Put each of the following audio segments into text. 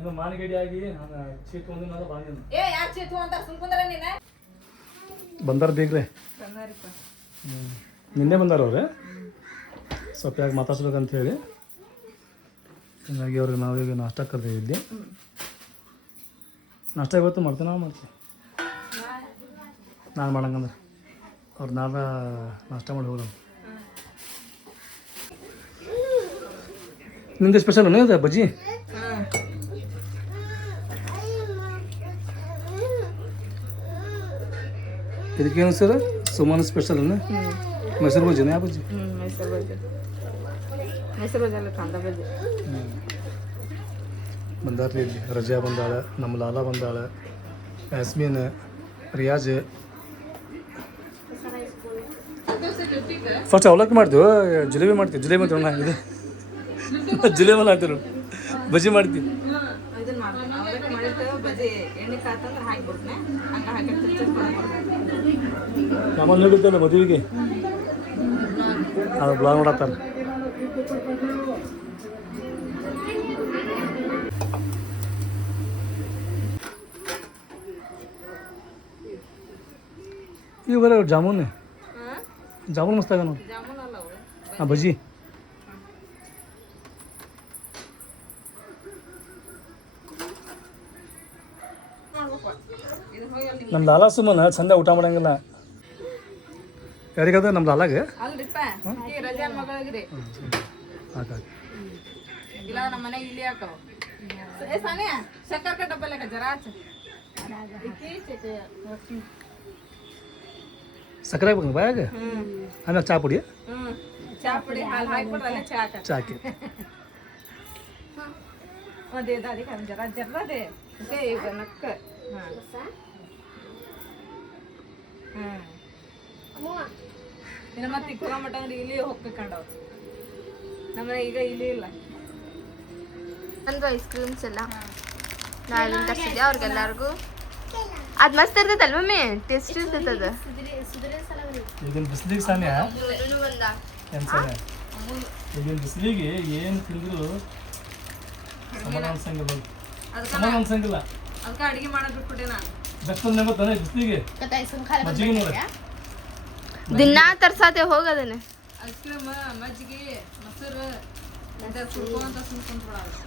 ಏನೋ ಮಾನಗಡಿ ಆಗಿ ಚೀಟ್ ಒಂದಿನ ಬಂದಿನ ಏ ಯಾರು ಚೀತು ಅಂತ ಸುಮ್ಕುಂದ್ರ ನೀನ ಬಂದಾರ ಬೇಗ್ರೆ ಬಂದಾರಿಪ್ಪ ನಿನ್ನೆ ಬಂದಾರ ಅವ್ರೆ ಸ್ವಲ್ಪ ಯಾಕೆ ಮಾತಾಡ್ಸ್ಬೇಕಂತ ಹೇಳಿ ಹೀಗಾಗಿ ಅವ್ರಿಗೆ ನಾವೀಗ ನಾಷ್ಟ ಕರ್ತೀವಿ ಇಲ್ಲಿ ನಾಷ್ಟ ಇವತ್ತು ಮಾಡ್ತೀವಿ ನಾವು ಮಾಡ್ತೀವಿ ನಾನು ಮಾಡಂಗಂದ್ರೆ ಅವ್ರು ನಾಳೆ ನಾಷ್ಟ ಮಾಡಿ ಹೋಗೋಣ ನಿಂದು ಸ್ಪೆಷಲ್ ಅದ ಬಜ್ಜಿ ಇದಕ್ಕೇನು ಸರ್ ಸುಮಾನು ಸ್ಪೆಷಲ್ ಅಲ್ಲ ಮೈಸೂರು ಬಜ್ಜಿನ ಯಾವ ಬಜ್ಜಿ ಮೈಸೂರು ಬಜ್ಜಿ ಮೈಸೂರು ಬಜ್ಜಿ ಅಲ್ಲ ಕಾಂದ ಬಜ್ಜಿ ಬಂದಾರ್ರಿ ಇಲ್ಲಿ ರಜಾ ಬಂದಾಳ ನಮ್ಮ ಲಾಲಾ ಬಂದಾಳ ಯಾಸ್ಮೀನ್ ರಿಯಾಜ್ ಫಸ್ಟ್ ಅವಲಕ್ಕಿ ಮಾಡ್ತೀವಿ ಜಿಲೇಬಿ ಮಾಡ್ತೀವಿ ಜಿಲೇಬಿ ಮಾಡ್ತೀವಿ ನಾ ಇದು ಜಿಲೇಬಿ ಮೇಲೆ ಹಾಕ್ತೀವಿ ಬಜ್ಜಿ ಮಾಡ್ತೀವಿ ಸಾಮಾನು ನಡೀತಲ್ಲ ಮದುವೆಗೆ ಅದು ಬ್ಲಾಗ್ ಮಾಡತ್ತಾರ ಈಗ ಬರ ಜಾಮೂನ್ ಜಾಮೂನ್ ಮಸ್ತ್ ಆಗ ನೋಡಿ ಹಾಂ ಬಜ್ಜಿ ನಮ್ಮ ಲಾಲಾ ಸುಮ್ಮನ ಚಂದ ಊಟ ಮಾಡಂಗಿಲ್ಲ ಯಾರಿಗದ ನಮ್ಮ ಲಾಲಾಗೆ ಅಲ್ರಿಪ್ಪ ರಜಾ ಮಗಳಿಗ್ರಿ ಇಲ್ಲ ನಮ್ಮ ಮನೆಗೆ ಇಲ್ಲಿ ಹಾಕವ ಏ ಸಾನಿಯಾ ಶಕ್ಕರ್ ಕ ಡಬ್ಬ ಲೆಕ್ಕ ಜರಾ ಸಕ್ಕರೆ ಹಾಕ್ಬೇಕು ಬಾಯಾಗ ಆಮೇಲೆ ಚಾ ಪುಡಿ ಚಾ ಪುಡಿ ಹಾಲು ಹಾಕ್ಬಿಡ್ರಲ್ಲ ಚಾಕಿ ಅದೇ ದಾರಿ ಜರ ಜರ್ರದೆ ಈಗ ನಕ್ಕ ಇನ್ನು ಮತ್ತೆ ಇಕ್ಕುವ ಮಟ್ಟ ಅಂದ್ರೆ ಇಲ್ಲಿ ಹೋಗ್ಕೊಂಡವ್ ನಮ್ಮನೆ ಈಗ ಇಲ್ಲಿ ಇಲ್ಲ ನಂದು ಐಸ್ ಕ್ರೀಮ್ಸ್ ಎಲ್ಲ ನಾಳೆ ತರಿಸಿದ್ದೆ ಅವ್ರಿಗೆಲ್ಲರಿಗೂ ಅದು ಮಸ್ತ್ ಇರ್ತೈತಲ್ಲ ಮಮ್ಮಿ ಟೇಸ್ಟ್ ಇರ್ತೈತೆ ಅದು ಈಗಿನ ಬಿಸಿಲಿಗೆ ಸಾನ್ಯ ಈಗಿನ ಬಿಸಿಲಿಗೆ ಏನು ತಿಂದ್ರು ಸಮಾನ ಅನ್ಸಂಗಿಲ್ಲ ಸಮಾನ ಅನ್ಸಂಗಿಲ್ಲ ಅದಕ್ಕೆ ಅಡಿಗೆ ಮಾಡೋದು ಬಿಟ್ಬಿಟ್ಟೆ ನಾನು ಬೆಸ್ಟ್ ಒಂದು ಗೊತ್ತಾನೆ ಬಿಸಿಲಿಗೆ ಮಜ್ಜಿಗೆ ನೋಡಿ ದಿನ ತರ್ಸಾತೆ ಹೋಗದನ್ನ ಐಸ್ ಕ್ರೀಮ್ ಮಜ್ಜಿಗೆ ಮೊಸರು ಸುಡ್ಕೊಂತ ಸುಮ್ಕೊಂಡ್ಬಿಡೋದು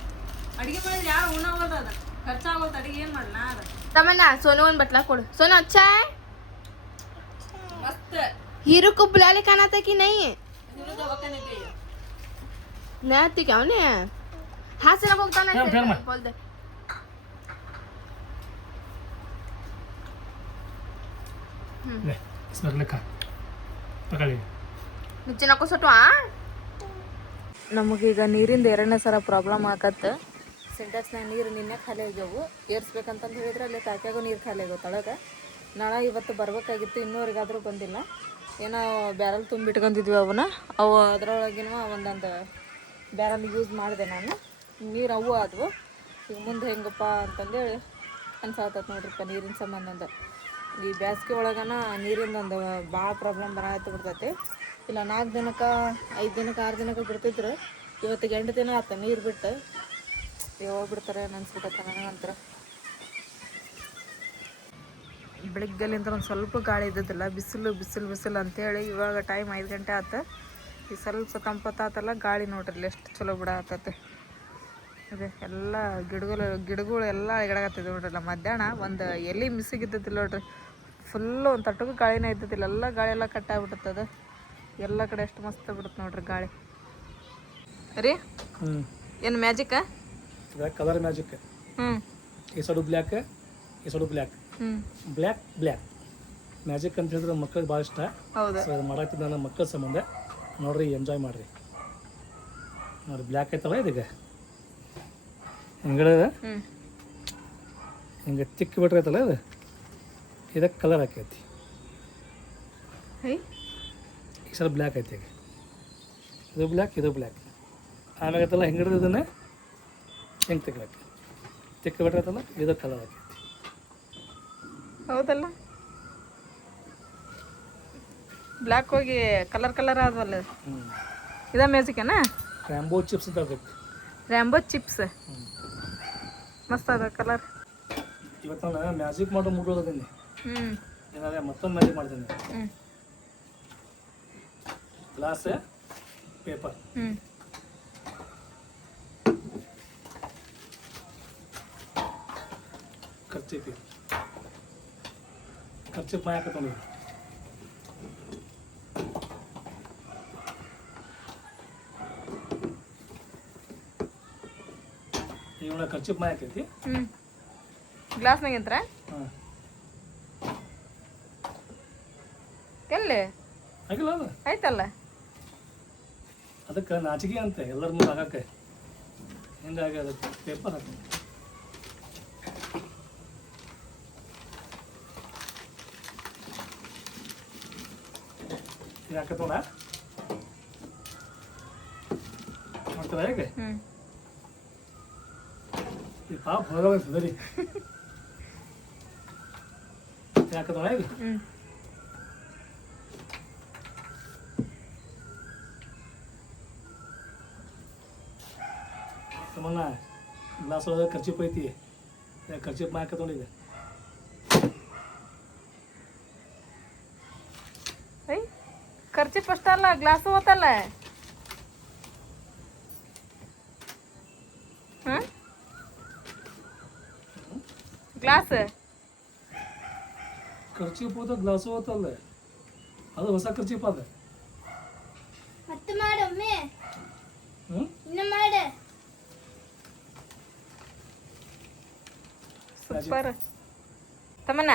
ಅಡಿಗೆ ಮಾಡಿದ್ರೆ ಯಾರು ಉಣ್ಣಾಗೋದ ಅದ ಖರ್ಚಾಗೋದು ಅಡಿಗೆ ಏನು ಮಾಡಲ್ಲ ಅದ तमन्ना सोनू वन बटला कोड सोनू अच्छा है मस्त हीरो को बुला ले खाना था कि नहीं हीरो तो बकने के नहीं आती क्या उन्हें हाथ से ना बोलता ना बोल दे ले इसमें लिखा पकड़ ले नीचे ना को सटवा ನಮಗೀಗ ನೀರಿಂದ ಎರಡನೇ ಸಲ ಪ್ರಾಬ್ಲಮ್ ಆಗತ್ತೆ ಸಿಂಟ್ಯಾಕ್ಸ್ನಾಗ ನೀರು ನಿನ್ನೆ ಖಾಲಿ ಆಗ್ಯಾವು ಏರ್ಸ್ಬೇಕಂತಂದು ಹೇಳಿದ್ರೆ ಅಲ್ಲಿ ತಾಕ್ಯಾಗೂ ನೀರು ಖಾಲಿ ಆಗ್ಯಾವ ತಳಗೆ ನಾಳೆ ಇವತ್ತು ಬರಬೇಕಾಗಿತ್ತು ಇನ್ನೂವರೆಗಾದರೂ ಬಂದಿಲ್ಲ ಏನೋ ಬ್ಯಾರಲ್ ತುಂಬಿಟ್ಕೊಂಡಿದ್ವಿ ಅವನ್ನ ಅವು ಅದರೊಳಗಿನ ಒಂದೊಂದು ಬ್ಯಾರಲ್ ಯೂಸ್ ಮಾಡಿದೆ ನಾನು ನೀರು ಅವು ಆದವು ಈಗ ಮುಂದೆ ಹೆಂಗಪ್ಪ ಅಂತಂದೇಳಿ ಅನ್ಸಾತತ್ ನೋಡ್ರಿಪ್ಪ ನೀರಿನ ಸಂಬಂಧ ಈ ಬೇಸಿಗೆ ಒಳಗನ ನೀರಿಂದ ಒಂದು ಭಾಳ ಪ್ರಾಬ್ಲಮ್ ಬರತ್ತೆ ಬಿಡ್ತೈತಿ ಇಲ್ಲ 4 ದಿನಕ್ಕೆ 5 ದಿನಕ್ಕೆ 6 ದಿನಕ್ಕೆ ಬಿಡ್ತಿದ್ರು ಇವತ್ತಿಗೆ 8 ದಿನ ಆತ ನೀರು ಬಿಟ್ಟು ಯಾವಾಗ ಬಿಡ್ತಾರೆ ಅನ್ಸ್ಬಿಟ್ಟತ್ತ ನನಗಂತರ ಬೆಳಿಗ್ಗೆಲಿಂದ ಒಂದು ಸ್ವಲ್ಪ ಗಾಳಿ ಇದ್ದಿದ್ದಿಲ್ಲ ಬಿಸಿಲು ಬಿಸಿಲು ಬಿಸಿಲು ಅಂತೇಳಿ ಇವಾಗ ಟೈಮ್ 5 ಗಂಟೆ ಆತ ಈ ಸ್ವಲ್ಪ ತಂಪತ್ತಾತಲ್ಲ ಗಾಳಿ ನೋಡ್ರಿ ಎಷ್ಟು ಚಲೋ ಬಿಡ ಆತತೆ ಅದೇ ಎಲ್ಲ ಗಿಡಗಳು ಎಲ್ಲ ಎಗಡಾಗತ್ತಿದೆ ನೋಡ್ರಲ್ಲ ಮಧ್ಯಾಹ್ನ ಒಂದು ಎಲೆ ಮಿಸಿಗಿದ್ದಿಲ್ಲ ನೋಡ್ರಿ ಫುಲ್ಲು ಒಂದು ತಟ್ಟಗೂ ಗಾಳಿನೇ ಇದ್ದಿದ್ದಿಲ್ಲ ಎಲ್ಲ ಗಾಳಿ ಎಲ್ಲ ಕಟ್ಟಾಗ್ಬಿಟ್ಟದ ಎಲ್ಲ ಕಡೆ ಎಷ್ಟು ಮಸ್ತ್ ಬಿಡುತ್ತೆ ನೋಡ್ರಿ ಗಾಳಿ ರೀ ಏನು ಮ್ಯಾಜಿಕ್ ಕಲರ್ ಮ್ಯಾಜಿಕ್ ಈ ಸೈಡು ಬ್ಲ್ಯಾಕ್ ಈ side black black black magic ಅಂತ ಹೇಳಿದ್ರೆ ಮಕ್ಕಳಿಗೆ ಭಾಳ ಇಷ್ಟ ಸೊ ಅದು ಮಾಡಾಕ್ತಿದ್ದ ನನ್ನ ಮಕ್ಕಳ ಸಂಬಂಧ ನೋಡ್ರಿ ಎಂಜಾಯ್ ಮಾಡಿರಿ ನೋಡಿರಿ ಬ್ಲ್ಯಾಕ್ ಐತಲ್ಲ ಇದೀಗ ಹಿಂಗಡೆ ಹಿಂಗೆ ತಿಕ್ಕಿ ಬಿಟ್ರೆ ಐತಲ್ಲ ಇದು ಇದಕ್ಕೆ ಕಲರ್ ಹಾಕೈತಿ ಈ ಸಲ ಬ್ಲ್ಯಾಕ್ ಐತಿ ಈಗ ಇದು ಬ್ಲ್ಯಾಕ್ ಆಮ್ಯಾಗ ಐತಲ್ಲ ಹಿಂಗೆ ಹಿಡಿದನ್ನ ಹೆಂಗೆ ತೆಗ್ಬೇಕು ತಿಕ್ಕಿ ಬಿಟ್ರೆ ಐತಲ್ಲ ಇದು ಕಲರ್ ಹಾಕೈತಿ ಹೌದಲ್ಲ ಬ್ಲ್ಯಾಕ್ ಹೋಗಿ ಕಲರ್ ಆದವಲ್ಲ ಇದ ಮ್ಯಾಜಿಕೇನಾ ರ್ಯಾಂಬೋ ಚಿಪ್ಸ್ ಅಂತ ರ್ಯಾಂಬೋ ಚಿಪ್ಸ್ ಮಸ್ತ್ ಅದ ಕಲರ್. ಇವತ್ತು ನಾನು ಮ್ಯಾಜಿಕ್ ಮಾಡೋ ಮೂಡೋದೀನಿ. ಹ್ಞೂ ಏನಾದ್ರೆ ಮತ್ತೊಂದು ಮ್ಯಾಜಿಕ್ ಮಾಡ್ತೀನಿ. ಹ್ಞೂ ಗ್ಲಾಸ್ ಪೇಪರ್ ಹ್ಞೂ ಖರ್ಚಿಪ್ ಮಾಯ ಹಾಕತ್ತೊಂದು ಇವಳ ಖರ್ಚಿಪ್ ಮಾಯ ಹಾಕೈತಿ. ಹ್ಞೂ ಗ್ಲಾಸ್ನಾಗ ಎಂತ್ರ ಹಾಂ ಎಲ್ಲಿ ಆಗಿಲ್ಲ ಅದು ಆಯ್ತಲ್ಲ. ಅದಕ್ಕೆ ನಾಚಿಕೆ ಅಂತ ಎಲ್ಲರ ಮುಂದೆ ಹಾಕಕ್ಕೆ ಹಿಂಗಾಗಿ ಅದಕ್ಕೆ ಪೇಪರ್ ಹಾಕಿ ಹಾಕತ್ತೋಣ ಮಾಡ್ತದ ಹೇಗೆ ಹ್ಞೂ ಈ ಪಾಪ ಹೊರಗರಿ ಹಾಕತ್ತೋಣ ಹೇಗೆ ಹ್ಞೂ ತಮ್ಮನ್ನ ಗ್ಲಾಸ್ ಒಳಗೆ ಖರ್ಚಿಪ್ ಐತಿ ಖರ್ಚಿಪ್ ಮಾಯ ಹಾಕತ್ತೊಂಡಿದೆ. ಐ ಖರ್ಚಿಪ್ ಅಷ್ಟಲ್ಲ ಗ್ಲಾಸು ಹೋತಲ್ಲ. ಹಾಂ ಗ್ಲಾಸ್ ಖರ್ಚಿಪ್ ಹೋದ ಗ್ಲಾಸು ಹೋತಲ್ಲ, ಅದು ಹೊಸ ಖರ್ಚಿಪ್ ಅದ. ಮತ್ತೆ ಮಾಡೊಮ್ಮೆ ಹ್ಞೂ ಇನ್ನು ಮಾಡ. ಸೂಪರ್. ತಮ್ಮನ್ನ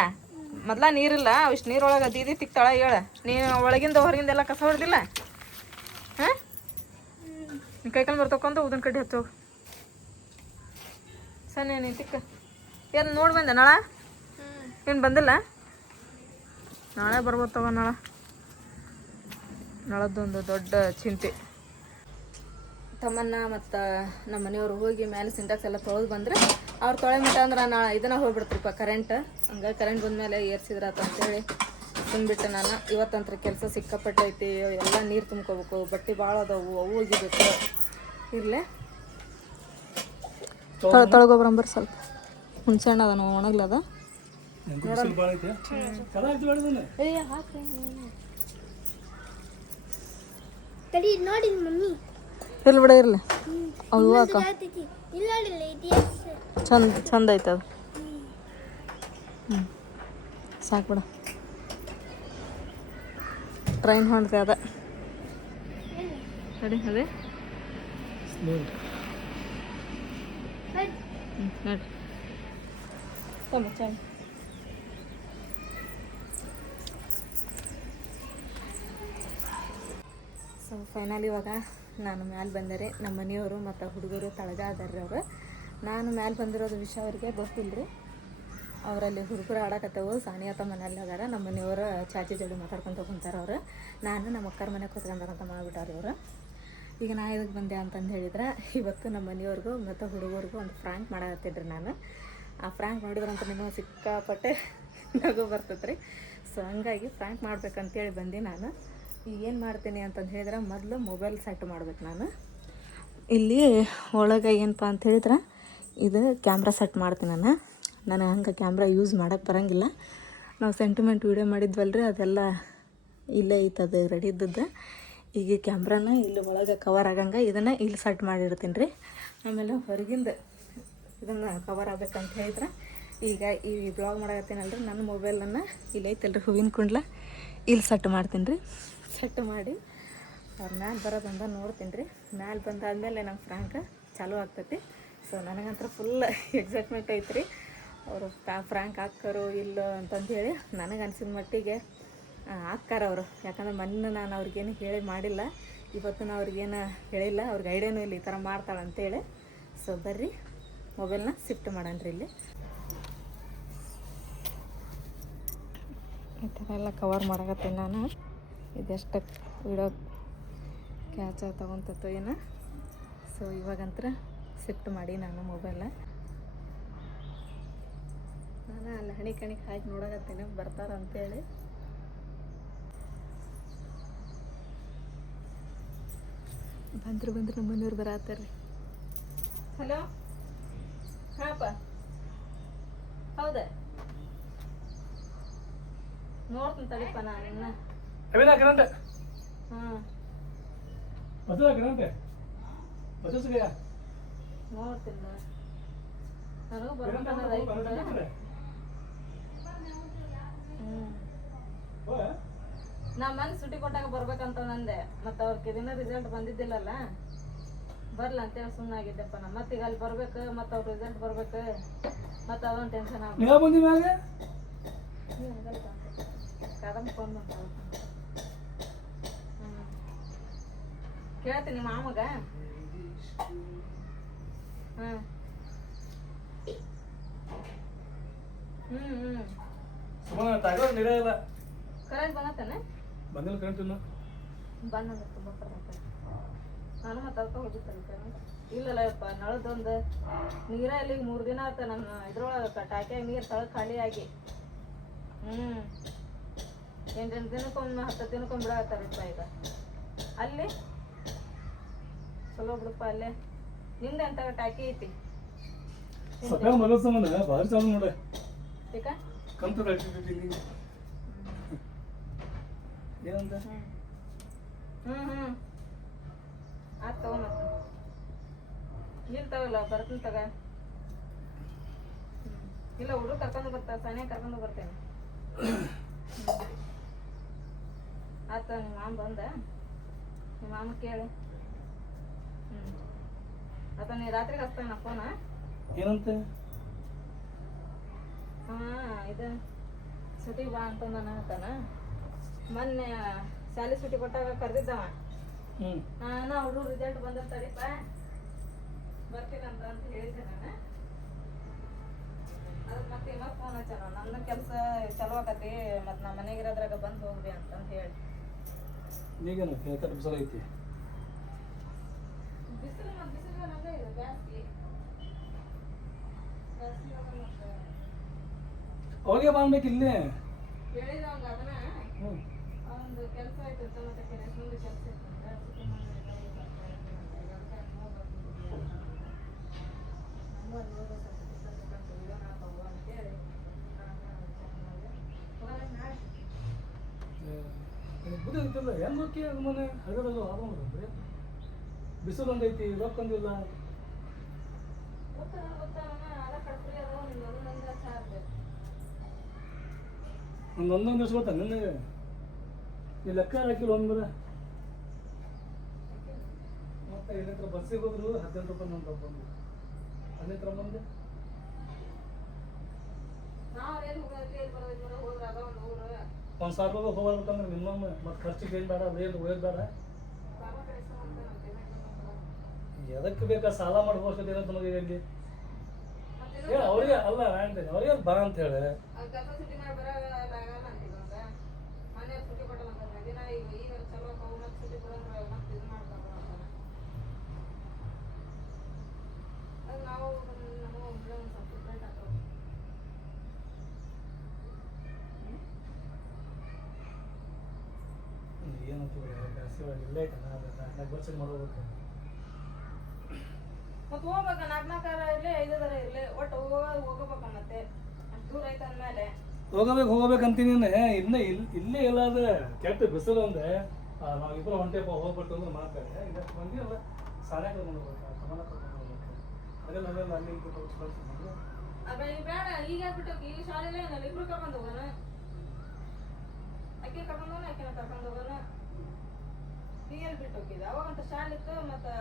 ಮೊದ್ಲ ನೀರಿಲ್ಲ, ಅವಿಷ್ಟು ನೀರೊಳಗೆ ದೀದಿ ತಿಕ್ತಾಳ ಹೇಳ. ನೀನು ಒಳಗಿಂದ ಹೊರಗಿಂದ ಎಲ್ಲ ಕಸ ಹೊಡೆದಿಲ್ಲ. ಹಾಂ ಕೈಕಾಲು ಬರ್ತಕೊಂಡು ಉದನ್ ಕಡ್ಡಿ ಹಚ್ಚೋಗು. ಸಣ್ಣ ನೀನು ತಿಕ್ಕ. ಏನು ನೋಡಿ ಬಂದೆ ನಾಳೆ? ಏನು ಬಂದಿಲ್ಲ? ನಾಳೆ ಬರ್ಬೋದು ತಗೋ. ನಾಳದ್ದೊಂದು ದೊಡ್ಡ ಚಿಂತೆ. ತಮ್ಮನ್ನ ಮತ್ತು ನಮ್ಮ ಮನೆಯವರು ಹೋಗಿ ಮೇಲೆ ಸಿಂಟಾಕ್ಸ್ ಎಲ್ಲ ತೊಳೆದು ಬಂದರೆ ಅವ್ರು ತೊಳೆ ಮಟ್ಟ ಅಂದ್ರೆ ನಾಳೆ ಇದನ್ನ ಹೋಗ್ಬಿಡ್ತೀರಪ್ಪ ಕರೆಂಟ್. ಹಂಗಾಗಿ ಕರೆಂಟ್ ಬಂದಮೇಲೆ ಏರ್ಸಿದ್ರಾತ ಅಂತೇಳಿ ತುಂಬಿಟ್ಟು ನಾನು. ಇವತ್ತಂತ್ರ ಕೆಲಸ ಸಿಕ್ಕಾಪಟ್ಟೆ ಐತಿ. ಎಲ್ಲ ನೀರು ತುಂಬ್ಕೋಬೇಕು, ಬಟ್ಟೆ ಭಾಳ ಅದಾವು, ಅವು ಒಗಿಬೇಕು. ಇರಲೇ ತೊಳಗೊಬ್ರಂಬರ್ ಸ್ವಲ್ಪ ಹುಣ್ಸೆ ಹಣ್ಣು ಅದ ಒಣಗ್ಲದ. ಹಾಕ್ರಿ ತಡಿ ನೋಡಿ ಮಮ್ಮಿ. ಇರ್ಲಿ ಬಿಡ ಇರಲಿ. ಅವು ಅಕ್ಕ ಇಲ್ಲ ಚಂದ ಐತೆ ಅದು. ಹ್ಞೂ ಸಾಕು ಬಿಡ. ಟ್ರೈನ್ ಹೊಂಡ್ತೆ ಅದ. ಸರಿ ಅದೇ ಹ್ಞೂ ನೋಡಿ ಚಾಯ್. ಸೊ ಫೈನಲ್ ಇವಾಗ ನಾನು ಮ್ಯಾಲೆ ಬಂದರೆ ನಮ್ಮ ಮನೆಯವರು ಮತ್ತು ಹುಡುಗರು ತಳಗ ಅದಾರ್ರಿ. ಅವರು ನಾನು ಮ್ಯಾಲೆ ಬಂದಿರೋದು ವಿಷಯ ಅವ್ರಿಗೆ ಗೊತ್ತಿಲ್ಲ ರೀ. ಅವರಲ್ಲಿ ಹುಡುಗರು ಆಡಕತ್ತವು. ಸಾನಿಯತ ಮನೆಯಲ್ಲಿ ಅದಾರ. ನಮ್ಮ ಮನೆಯವರು ಚಾಚಿ ಜೋಡಿ ಮಾತಾಡ್ಕೊಂತ ಕುಂತಾರೆ ಅವರು. ನಾನು ನಮ್ಮ ಅಕ್ಕರ ಮನೆಗೆ ಕೂತ್ಕೊಂಡಂತ ಮಾಡಿಬಿಟ್ಟಾರೆ ಇವರು. ಈಗ ನಾ ಇದಕ್ಕೆ ಬಂದೆ ಅಂತಂದು ಹೇಳಿದ್ರೆ, ಇವತ್ತು ನಮ್ಮ ಮನೆಯವ್ರಿಗೂ ಮತ್ತು ಹುಡುಗರಿಗೂ ಒಂದು ಫ್ರ್ಯಾಂಕ್ ಮಾಡಕತ್ತಿದ್ರಿ ನಾನು. ಆ ಫ್ರ್ಯಾಂಕ್ ನೋಡಿದ್ರಂತ ನಿಮಗೆ ಸಿಕ್ಕಾಪಟ್ಟೆ ನಗು ಬರ್ತೈತೆ ರೀ. ಸೊ ಹಂಗಾಗಿ ಫ್ರ್ಯಾಂಕ್ ಮಾಡ್ಬೇಕಂತೇಳಿ ಬಂದು ನಾನು. ಈಗ ಏನು ಮಾಡ್ತೀನಿ ಅಂತಂದು ಹೇಳಿದ್ರೆ, ಮೊದಲು ಮೊಬೈಲ್ ಸೆಟ್ ಮಾಡ್ಬೇಕು ನಾನು. ಇಲ್ಲಿ ಒಳಗೆ ಏನಪ್ಪ ಅಂತ ಹೇಳಿದ್ರೆ, ಇದು ಕ್ಯಾಮ್ರಾ ಸೆಟ್ ಮಾಡ್ತೀನಿ ನಾನು. ನನಗೆ ಹಂಗೆ ಕ್ಯಾಮ್ರಾ ಯೂಸ್ ಮಾಡೋಕ್ಕೆ ಬರೋಂಗಿಲ್ಲ. ನಾವು ಸೆಂಟಿಮೆಂಟ್ ವೀಡಿಯೋ ಮಾಡಿದ್ವಲ್ರಿ, ಅದೆಲ್ಲ ಇಲ್ಲೇ ಐತದು ರೆಡಿ ಇದ್ದದ್ದು. ಈಗ ಕ್ಯಾಮ್ರಾನ ಇಲ್ಲಿ ಒಳಗೆ ಕವರ್ ಆಗಂಗೆ ಇದನ್ನು ಇಲ್ಲಿ ಸೆಟ್ ಮಾಡಿರ್ತೀನಿ ರೀ. ಆಮೇಲೆ ಹೊರಗಿಂದ ಇದನ್ನು ಕವರ್ ಆಗ್ಬೇಕಂತ ಹೇಳಿದ್ರೆ, ಈಗ ಈ ಬ್ಲಾಗ್ ಮಾಡಕತ್ತೀನಲ್ರಿ, ನನ್ನ ಮೊಬೈಲನ್ನು ಇಲ್ಲಿ ಐತಲ್ರಿ ಹೂವಿನ ಕುಂಡ್ಲ, ಇಲ್ಲಿ ಸೆಟ್ ಮಾಡ್ತೀನಿ ರೀ. ಸೆಟ್ ಮಾಡಿ ಅವ್ರ ಮ್ಯಾಲೆ ಬರೋದಂದ ನೋಡ್ತೀನಿ ರೀ. ಮ್ಯಾಲೆ ಬಂದಾದ್ಮೇಲೆ ನಮ್ಮ ಫ್ರ್ಯಾಂಕ್ ಚಾಲೂ ಆಗ್ತೈತಿ. ಸೊ ನನಗಂತ್ರ ಫುಲ್ ಎಕ್ಸೈಟ್ಮೆಂಟ್ ಐತ್ರಿ. ಅವರು ಫ್ರ್ಯಾಂಕ್ ಹಾಕ್ಕಾರೋ ಇಲ್ಲೋ ಅಂತಂದೇಳಿ ನನಗೆ ಅನ್ಸಿದ ಮಟ್ಟಿಗೆ ಹಾಕ್ಕಾರ ಅವರು. ಯಾಕಂದ್ರೆ ಮೊನ್ನೆ ನಾನು ಅವ್ರಿಗೇನು ಹೇಳಿ ಮಾಡಿಲ್ಲ, ಇವತ್ತು ಅವ್ರಿಗೇನು ಹೇಳಿಲ್ಲ, ಅವ್ರಿಗೆ ಐಡಿಯಾನೂ ಇಲ್ಲ ಈ ಥರ ಮಾಡ್ತಾಳೆ ಅಂತೇಳಿ. ಸೊ ಬರ್ರಿ ಮೊಬೈಲ್ನ ಶಿಫ್ಟ್ ಮಾಡೋಣ್ರಿ. ಇಲ್ಲಿ ಈ ಥರ ಎಲ್ಲ ಕವರ್ ಮಾಡಕತ್ತೀನಿ ನಾನು. ಇದೆಷ್ಟು ವಿಡಿಯೋ ಕ್ಯಾಚ್ ತಗೊತತ್ತು ಏನು. ಸೊ ಇವಾಗಂತ್ರ ಶಿಫ್ಟ್ ಮಾಡಿ ನಾನು ಮೊಬೈಲ. ನಾನು ಅಲ್ಲಿ ಹಣಿಗೆ ಹಾಕಿ ನೋಡಕತ್ತೀನಿ ಬರ್ತಾರ ಅಂತೇಳಿ. ಬಂದ್ರು ನಮ್ಮ ಮನೆಯವ್ರು ಬರತ್ತಾರ್ರಿ. ಹಲೋ ಹಾಂ ನೋಡ್ತೀನಿ ತಡಿಪ ನಾನು ಇನ್ನು. ಅವೇನ ಕರೆಂಟ್ ಹ್ಞೂ ಬಸ್ ಕರೆಂಟ್ ಬಸ್ ಸಿಗ ನೋಡ್ತಿಲ್ಲ ನನಗೂ ಬರ್ಬೇಕನ್ನೋದು. ನಾ ಮನೆ ಸುಟಿ ಕೊಟ್ಟಾಗ ಬರ್ಬೇಕಂತ ನಂದೆ, ಮತ್ತು ಅವ್ರಿಗೆ ದಿನ ರಿಸಲ್ಟ್ ಬಂದಿದ್ದಿಲ್ಲಲ್ಲ, ಬರ್ಲ ಅಂತೇಳಿ ಸುಮ್ಮನಾಗಿದ್ದೆಪ್ಪ ನಾ. ಮತ್ತೀಗ ಅಲ್ಲಿ ಬರ್ಬೇಕು, ಮತ್ತು ಅವ್ರ ರಿಸಲ್ಟ್ ಬರ್ಬೇಕು, ಮತ್ತು ಅದೊಂದು ಟೆನ್ಷನ್ ಆಗ್ಬೇಕು. ನೀವು ಬಂದಿ ಮ್ಯಾಗ ಕದಮ್ ಫೋನ್ ಮಾಡ್ತಾವ. ಕೇಳ್ತೀನಿ ಮಾಮಗ. ಸುಮ್ಮನೆ ತಗೋ ನಡೆಯಲ್ಲ. ಕರೆಂಟ್ ಬಂದತ್ತೇನೆ? ಬಂದಿಲ್ಲ ಕರೆಂಟ್ ಇನ್ನು. ಬಂದಂದ್ರೆ ತುಂಬ ಕರೆಂಟ್. ನಾನು ಮತ್ತೆ ಅದಕ್ಕೆ ಹೋಗಿತ್ತಲ್ಲ ಕರೆಂಟ್. ಇಲ್ಲಲ್ಲ ಯಪ್ಪ, ನಳದೊಂದು ನೀರ ಇಲ್ಲಿಗೆ 3 ದಿನ ಆಯ್ತು. ನನ್ನ ಇದ್ರೊಳಗೆ ಟಾಕಿಯಾಗ ನೀರು ತಳಗೆ ಖಾಲಿ ಆಗಿ 8 ದಿನಕ್ಕೊಮ್ಮೆ 10 ದಿನಕ್ಕೊಮ್ಮೆ ಬಿಡಾಕತ್ತಾರಪ್ಪ ಈಗ. ಅಲ್ಲಿ ಚಲೋ ಬಿಡಪ್ಪ. ಅಲ್ಲೇ ನಿಂದೆ ಅಂತ ಟಾಕಿ ಐತಿ. ಸಕಾಲ ಮಗಳ ಸಂಬಂಧ ಭಾರಿ ಚಾಲು ನೋಡ. ಈಗ ಕಂಪ್ಯೂಟರ್ ಆಕ್ಟಿವಿಟಿ ಏನಂತ ಆಯ್ತು ತಗೋ. ಮತ್ತೆ ಇಲ್ಲಿ ತಗೋಲ್ಲ, ಬರ್ತೀನಿ ತಗ. ಇಲ್ಲ, ಹುಡುಗ ಕರ್ಕೊಂಡು ಬರ್ತಾರೆ, ಸಣ್ಣ ಕರ್ಕೊಂಡು ಬರ್ತೇನೆ. ಆಯ್ತು, ನಿಮ್ಮ ಮಾಮ ಬಂದ, ನಿಮ್ಮ ಮಾಮ ಕೇಳಿ. ಆತ ನೀ ರಾತ್ರಿಗೆ ಹಚ್ತಾನ ಫೋನ. ಏನಂತ? ಇದು ಸುಟಿಗೆ ಬಾ ಅಂತಂದ ಅಂತಾನ. ಮೊನ್ನೆ ಶಾಲೆ ಸುಟಿ ಕೊಟ್ಟಾಗ ಕರೆದಿದ್ದವ. ನಾನು ಅವರು ರಿಸಲ್ಟ್ ಬಂದಿರ್ತಾರಿಪ್ಪ, ಬರ್ತೀನಂತ ಅಂತ ಹೇಳಿದ್ದೆ ನಾನು. ಅದು ಮತ್ತೆ ಇವಾಗ ಫೋನ್ ಹಚ್ಚಾನ, ನನ್ನ ಕೆಲಸ ಚಲೋ ಆಕತಿ, ಮತ್ತು ನಮ್ಮ ಮನೆಗಿರೋದ್ರಾಗ ಬಂದು ಹೋಗ್ರಿ ಅಂತಂತ ಹೇಳಿ. ಈಗೇನು ಬಿಸಿಲು ಐತಿ? ಬಿಸಿಲು ನಂಗೆ ಇದೆ, ಜಾಸ್ತಿ ಅವಾಗೆ ಮಾಡ್ಬೇಕು ಇಲ್ಲೇ ಹೇಳಿದ ಅವಂಗ. ಅದನ್ನ ಒಂದು ಕೆಲಸ ಆಯ್ತು ಅಂತ, ಮತ್ತೆ ಮುಂದೆ ಕೆಲಸ ಇತ್ತು ಬುದ್ಧಿ ಐತಿಲ್ಲ. ಏನು ನೋಕಿ ಅದು ಮನೆ ಹಗರಲ್ಲ ಆದ್ರೆ ಬಿಸಿಲು ಒಂದೈತಿ, ರೊಕ್ಕಂದಿಲ್ಲ. ಒಂದೊಂದು ದಿವಸ ಗೊತ್ತಾ ನಿನ್ನೆ ಈ ಲೆಕ್ಕ ಹಾಕಿಲ್ಲ ಒಂದ್ರೆ. ಮತ್ತೆ ಇಲ್ಲಿಂದ ಬಸ್ಸಿಗೆ ಹೋದ್ರು 18 ರೂಪಾಯಿ ನಮ್ಮ ಬಂದು ಅಲ್ಲಿಂದ ಬಂದೆ. $1,000 ರೂಪಾಯಿ ಹೋಗ್ಬೇಕಂದ್ರೆ ಮಿನಿಮಮ್. ಮತ್ತೆ ಖರ್ಚಿಗೆ ಏನು ಬೇಡ, ಅದೇನು ಒಯ್ಯೋದು ಬೇಡ. ಎದಕ್ಕೆ ಬೇಕಾ ಸಾಲ ಮಾಡ್ಬೋದು ಏನಂತ ನಮಗೆ ಇಲ್ಲಿ ಹೇಳ. ಅವ್ರಿಗೆ ಅಲ್ಲ ಹೇಳ್ತೇನೆ, ಅವ್ರಿಗೆ ಬಾ ಅಂತ ಹೇಳಿ. ಏನಂತ ಇಲ್ಲೇ ಐತಲ್ಲ, 4 ವರ್ಷ ಮಾಡ್ಬೇಕು. ಮತ್ತೆ ಹೋಗ್ಬೇಕ, 4 ಇರಲಿ 5 ಇರಲಿ, ಒಟ್ಟು ಹೋಗಬೇಕ. ಮತ್ತೆ ಅಷ್ಟು ದೂರ ಐತೆ ಅಂದಮೇಲೆ ಹೋಗ್ಬೇಕಂತೀನಿ. ಇಲ್ಲೇ ಇಲ್ಲ, ಅದು ಕೆಟ್ಟ ಬಿಸಿಲು ಅಂದೆ. ನಾವಿಬ್ಬರು ಹೊಂಟೆಪ್ಪ ಹೋಗ್ಬಿಟ್ಟು ಅಂದ್ರೆ ಮಾತಾಡೆ ಈಗ ಬಂದಿರಲ್ಲ. ಸಾಲೆ ಕರ್ಕೊಂಡು ಹೋಗ್ಬೇಕು, ಕಮಲ ಕರ್ಕೊಂಡು ಹೋಗ್ಬೇಕು. ಅದೆಲ್ಲ ಅಲ್ಲಿ ಬೇಡ. ಈಗ ಬಿಟ್ಟು ಈಗ ಶಾಲೆಲ್ಲ ಏನಲ್ಲ, ಇಬ್ರು ಕರ್ಕೊಂಡು ಹೋಗೋಣ. ಅಕ್ಕಿ ಕರ್ಕೊಂಡು ಹೋಗೋಣ, ಅಕ್ಕಿನ ಕರ್ಕೊಂಡು ಹೋಗೋಣ. ಈಗೆಲ್ಲಿ ಬಿಟ್ಟು ಹೋಗಿದ್ದೆ ಅವಾಗಂತ ಶಾಲೆ ಇತ್ತು, ಮತ್ತು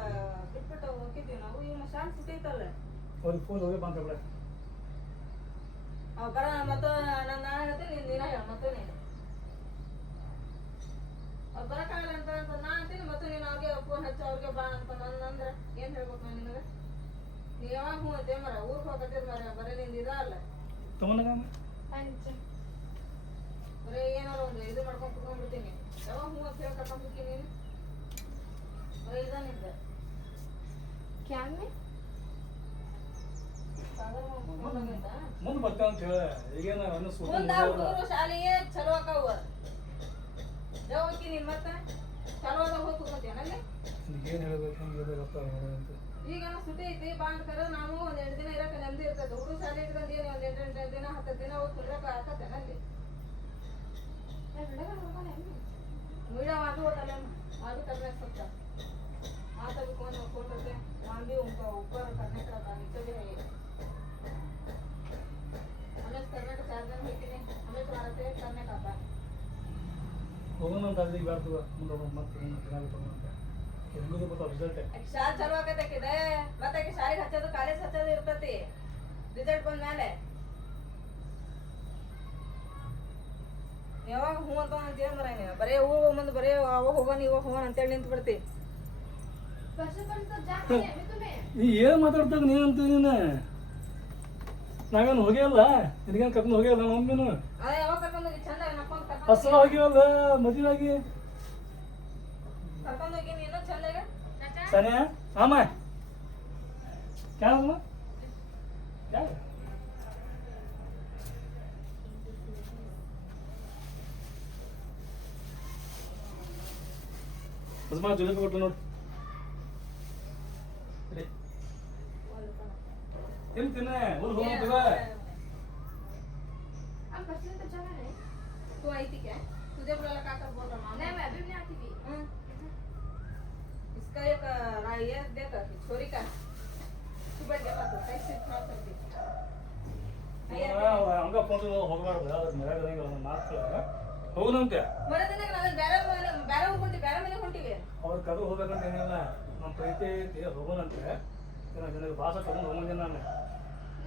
ಬಿಟ್ಬಿಟ್ಟು ಹೋಗಿದ್ದೀವಿ ನಾವು. ಈಗ ಶಾಲೆ ಸುತ್ತೈತಲ್ಲ, ಅವ್ರಿಗೆ ಫೋನ್ ಹೋಗಿ ಬಂತ ಬಿಡ. ಬರ ಮತ್ತು ನಾನು ಹೇಳ್ತೀನಿ, ನೀನು ಹೇಳ. ಮತ್ತು ನೀನು ಅವ್ರು ಬರೋಕ್ಕಾಗಲ್ಲ ಅಂತ ನಾನು ಅಂತೀನಿ, ಮತ್ತು ನೀನು ಅವ್ರಿಗೆ ಫೋನ್ ಹಚ್ಚಿ ಅವ್ರಿಗೆ ಬಾ ಅಂತ ಅಂದ್ರೆ ಏನು ಹೇಳ್ಬೇಕು ನಾನು ನಿನಗೆ? ನೀವು ಯಾವಾಗ ಹ್ಞೂ ಅಂತೆ ಮರ, ಊರಿಗೆ ಹೋಗತ್ತಿದ್ ಮರ, ಬರೀ ನಿಂದು ಇದಲ್ಲ ಬರೀ ಏನಾರು ಒಂದು ಇದು ಮಾಡ್ಕೊಂಡು ಕುತ್ಕೊಂಡ್ಬಿಡ್ತೀನಿ. ಯಾವಾಗ ಹ್ಞೂ ಅಂತ ಹೇಳಿ ಕರ್ಕೊಂಡ್ಬಿಡ್ತೀನಿ ನೀನು, ಬರೀ ಇದ ನಿಂದ ಕ್ಯಾಮೆ ಮುಂದೆ ಬರ್ತಾವ ಅಂತ ಹೇಳ. ಈಗೇನ ಹುಡುಗರು ಶಾಲೆಗೆ ಚಲೋ ಆಕಾವ. ಯಾವಕ್ಕಿ ನೀನ್ ಮತ್ತೆ ಚಲೋ ಅದಾಗ ಹೋಗಿ ಕುತ್ಕೊಂತೀನಲ್ಲಿ. ಏನು ಹೇಳ್ಬೇಕು ಈಗ ಸುಟಿ ಐತಿ, ಬಾ ಅಂತಾರ. ನಾವು ಒಂದ್ 2 ದಿನ ಇರಕ್ಕೆ ನೆಮ್ಮದಿ ಇರ್ತೈತೆ. ಹುಡುಗ ಶಾಲೆ ಇಟ್ಕೊಂಡು ಏನು ಒಂದು 8 ದಿನ 10 ದಿನ ಹೋಗಿ ಕುಂದ್ರಕ್ಕೆ ಆಕತ್ತೇನಲ್ಲಿ. मीडिया माधु होता है माधु करने सकता माता भी कौन फोन करते वहाँ भी उनका ऊपर करने का था नीचे भी है हमें करने का 4 दिन है कि नहीं हमें तुम्हारा पे करने का था ಹೋಗೋಣ ಅಂತ ಅಲ್ಲಿ ಬಾರ್ದು ಮುಂದೆ ಮತ್ತೆ ಏನಾಗುತ್ತೆ ಹೆಂಗಿದೆ ಗೊತ್ತಾ ರಿಸಲ್ಟ್ ಶಾಲೆ ಚಾಲು ಆಗತಕ್ಕಿದೆ ಮತ್ತೆ ಶಾಲೆಗೆ ಹಚ್ಚೋದು ಕಾಲೇಜ್ ಹಚ್ಚೋದು ಇರ್ತೈತಿ ರಿಸಲ್ಟ್ ಬಂದ ಮೇಲೆ ಯಾವಾಗ ಹೂ ಅಂತ ಅಂತೇಳಿ ಮರ ನೀವು ಬರೀ ಹೂ ಮುಂದೆ ಬರೀ ಅವಾಗ ಹೋಗೋಣ ಇವಾಗ ಹೋಗೋಣ ಅಂತೇಳಿ ನಿಂತು ಬಿಡ್ತಿ ನೀ ಏನು ಮಾತಾಡ್ತಾಗ ನೀನಂತ ನೀನು ನಾವೇನು ಹೋಗಿಲ್ಲ ನಿನಗೇನು ಕರ್ಕೊಂಡು ಹೋಗಿಲ್ಲ ನಮ್ಮ ಮಮ್ಮಿನು ಅದೇ ಯಾವಾಗ ಕರ್ಕೊಂಡೋಗಿ ಚಂದ ನಕ್ಕೊಂಡು ಅಸಲ ಹೋಗಿವಲ್ಲ ಮದುವೆ ಆಗಿ ಕರ್ಕೊಂಡೋಗಿ ನೀನು ಚಂದಾಗ ಸನಿಯಾ ಆಮ क्या हुआ क्या उसमें जुले पे कोट नोट एम तिने बोल हो मत बा अब बच्चे तो चला नहीं तू आई थी क्या तुझे बोला का कर बोल रहा नहीं मैं अभी भी नहीं आती थी इसका एक ये देख छोरी का सुबह के पास कैसे खराब कर दी ಹಂಗ ಫೋನ್ ಹೋಗಬಾರ್ದು ಅದ್ರ ಮೇಲೆ ಒಂದು ಮಾತು ಹೋಗುದಂತೆ ಮರ ದಿನ ನಾವು ಬೇರೆ ಬೇರೆ ಹೋಗ್ಬಿಟ್ಟು ಬೇರೆ ಮನೆ ಹೊಂಟಿವಿ ಅವ್ರ ಕದು ಹೋಗ್ಬೇಕಂತ ಏನಿಲ್ಲ ನಮ್ಮ ಪ್ರೀತಿ ಐತಿ ಹೋಗೋಣಂತೆ ನನಗೆ ಭಾಷೆ ತಗೊಂಡು ಹೋಗೋದಿಲ್ಲ ನಾನು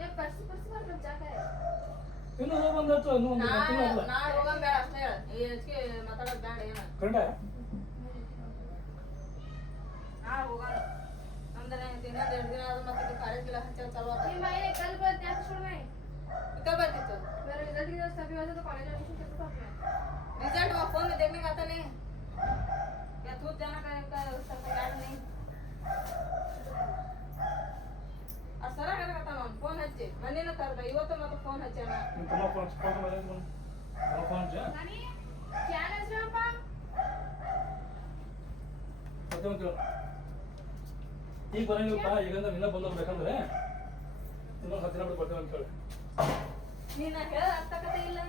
नहीं परसों परसों बार बच्चा का है ಇನ್ನು ಹೋಗಿ ಬಂದಾಯ್ತು ಇನ್ನೂ ಒಂದು ತಿಂಗಳು ಇಲ್ಲ ನಾ ಹೋಗಂ ಬೇಡ ಅಷ್ಟೇ ಇದಕ್ಕೆ ಮಾತಾಡೋದು ಬೇಡ ಏನು ಕಂಡ ನಾ ಹೋಗಂ ನಮ್ದನೆ ದಿನ 2 ದಿನ ಆದ ಮತ್ತೆ ಕಾಲೇಜ್ ಗೆಲ್ಲ ಹಚ್ಚ ಚಾಲು ಆತ ये मैं कल बात क्या छोड़ मैं कब ಬರ್ತಿತ್ತು मेरा रिजल्ट की जब सभी वजह तो कॉलेज एडमिशन कैसे था आपने रिजल्ट वो फोन में देखने का आता नहीं क्या तू जाना का सबका याद नहीं आ सरा करता ನಾನು ಫೋನ್ ಹಚ್ಚಿ ಮನೇನ ಕರ್ದ ಇವತ್ತು ಮತ್ತೆ ಫೋನ್ ಹಚ್ಚನ ನಿಮ್ಮ ತಮ್ಮ ಫೋನ್ ಮಾಡಿದ್ರು ನಮ್ಮ ಫೋನ್ ಜಾ नानी क्या नच रहे हो पापा ಮತ್ತೆ ಒಂದು ಈಗ ಬರಂಗಿಲ್ಲಪ್ಪ ಈಗಂದ್ರೆ ನಿನ್ನ ಬಂದೋಗ್ಬೇಕಂದ್ರೆ ಇನ್ನೊಂದು 10 ದಿನ ಬಿಟ್ಟು ಬರ್ತೇವೆ ಅಂತ ಹೇಳಿ ನೀನ ಹೇಳ ಅರ್ಥ ಕತೆ ಇಲ್ಲ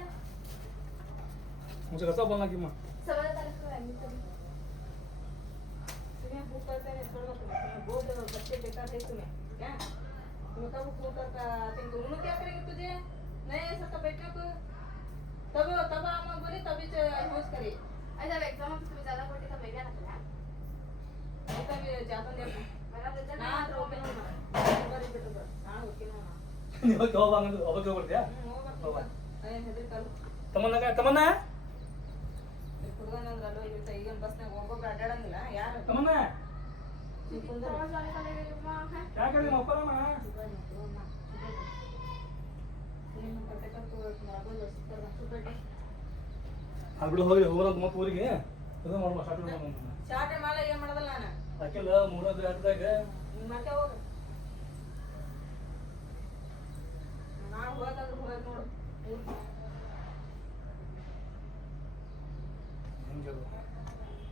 मुझे कैसा बोलना कि माँ सवाल तारीख को आएंगे तभी तुम्हें बुक करते हैं छोड़ो तुम्हें बहुत बच्चे बेकार थे तुम्हें क्या तुम्हें कब बुक करता तुम दोनों क्या करेंगे तुझे नहीं सकता बैठने को तब हम बोले तभी यूज करे अच्छा अब एग्जाम में तुम्हें ज्यादा पढ़ती तब मैं भी आना चला ऐसा भी ज्यादा नहीं मेरा रिजल्ट ನಾ ಓಕೆ ನೋಡ ಬರಿ ಬಿಟ್ಟು ನಾ ಓಕೆ ನೋಡ ನೀವು ಹೋಗಂದ್ರೆ ಹೋಗಕ್ಕೆ ಬರ್ತೀಯಾ ಏನು ಹೆದರಿಕಲ್ಲ ತಮ್ಮನ್ನ ಕುಡ್ದಂದ್ರೆ ಅಲ್ಲೋ ಇರುತ್ತೆ ಈಗ ಬಸ್ನಾಗ ಒಬ್ಬೊಬ್ರು ಅಡ್ಡಾಡಂಗಿಲ್ಲ ಯಾರು ತಮ್ಮನ್ನ समझ जाने का लगेगा मां है क्या कर रही मप्परಮ್ಮ ಆಗ್ಬಿಡು ಹೋಗಿ ಹೋಗೋಣ ಮತ್ತೆ ಊರಿಗೆ ಇದು ಮಾಡೋಣ ಸ್ಟಾರ್ಟ್ ಮಾಡೋಣ ಚಾಟ ಮಾಲ ಏನ್ ಮಾಡೋದಲ್ಲ ನಾನು ಯಾಕೆಲ್ಲ ಮೂರನೇ ಹತ್ತದಾಗ ಮತ್ತೆ ಹೋಗ ನಾ ಹೋಗಂದ್ರೆ ಹೋಗ್ ನೋಡು ಹೆಂಗೆ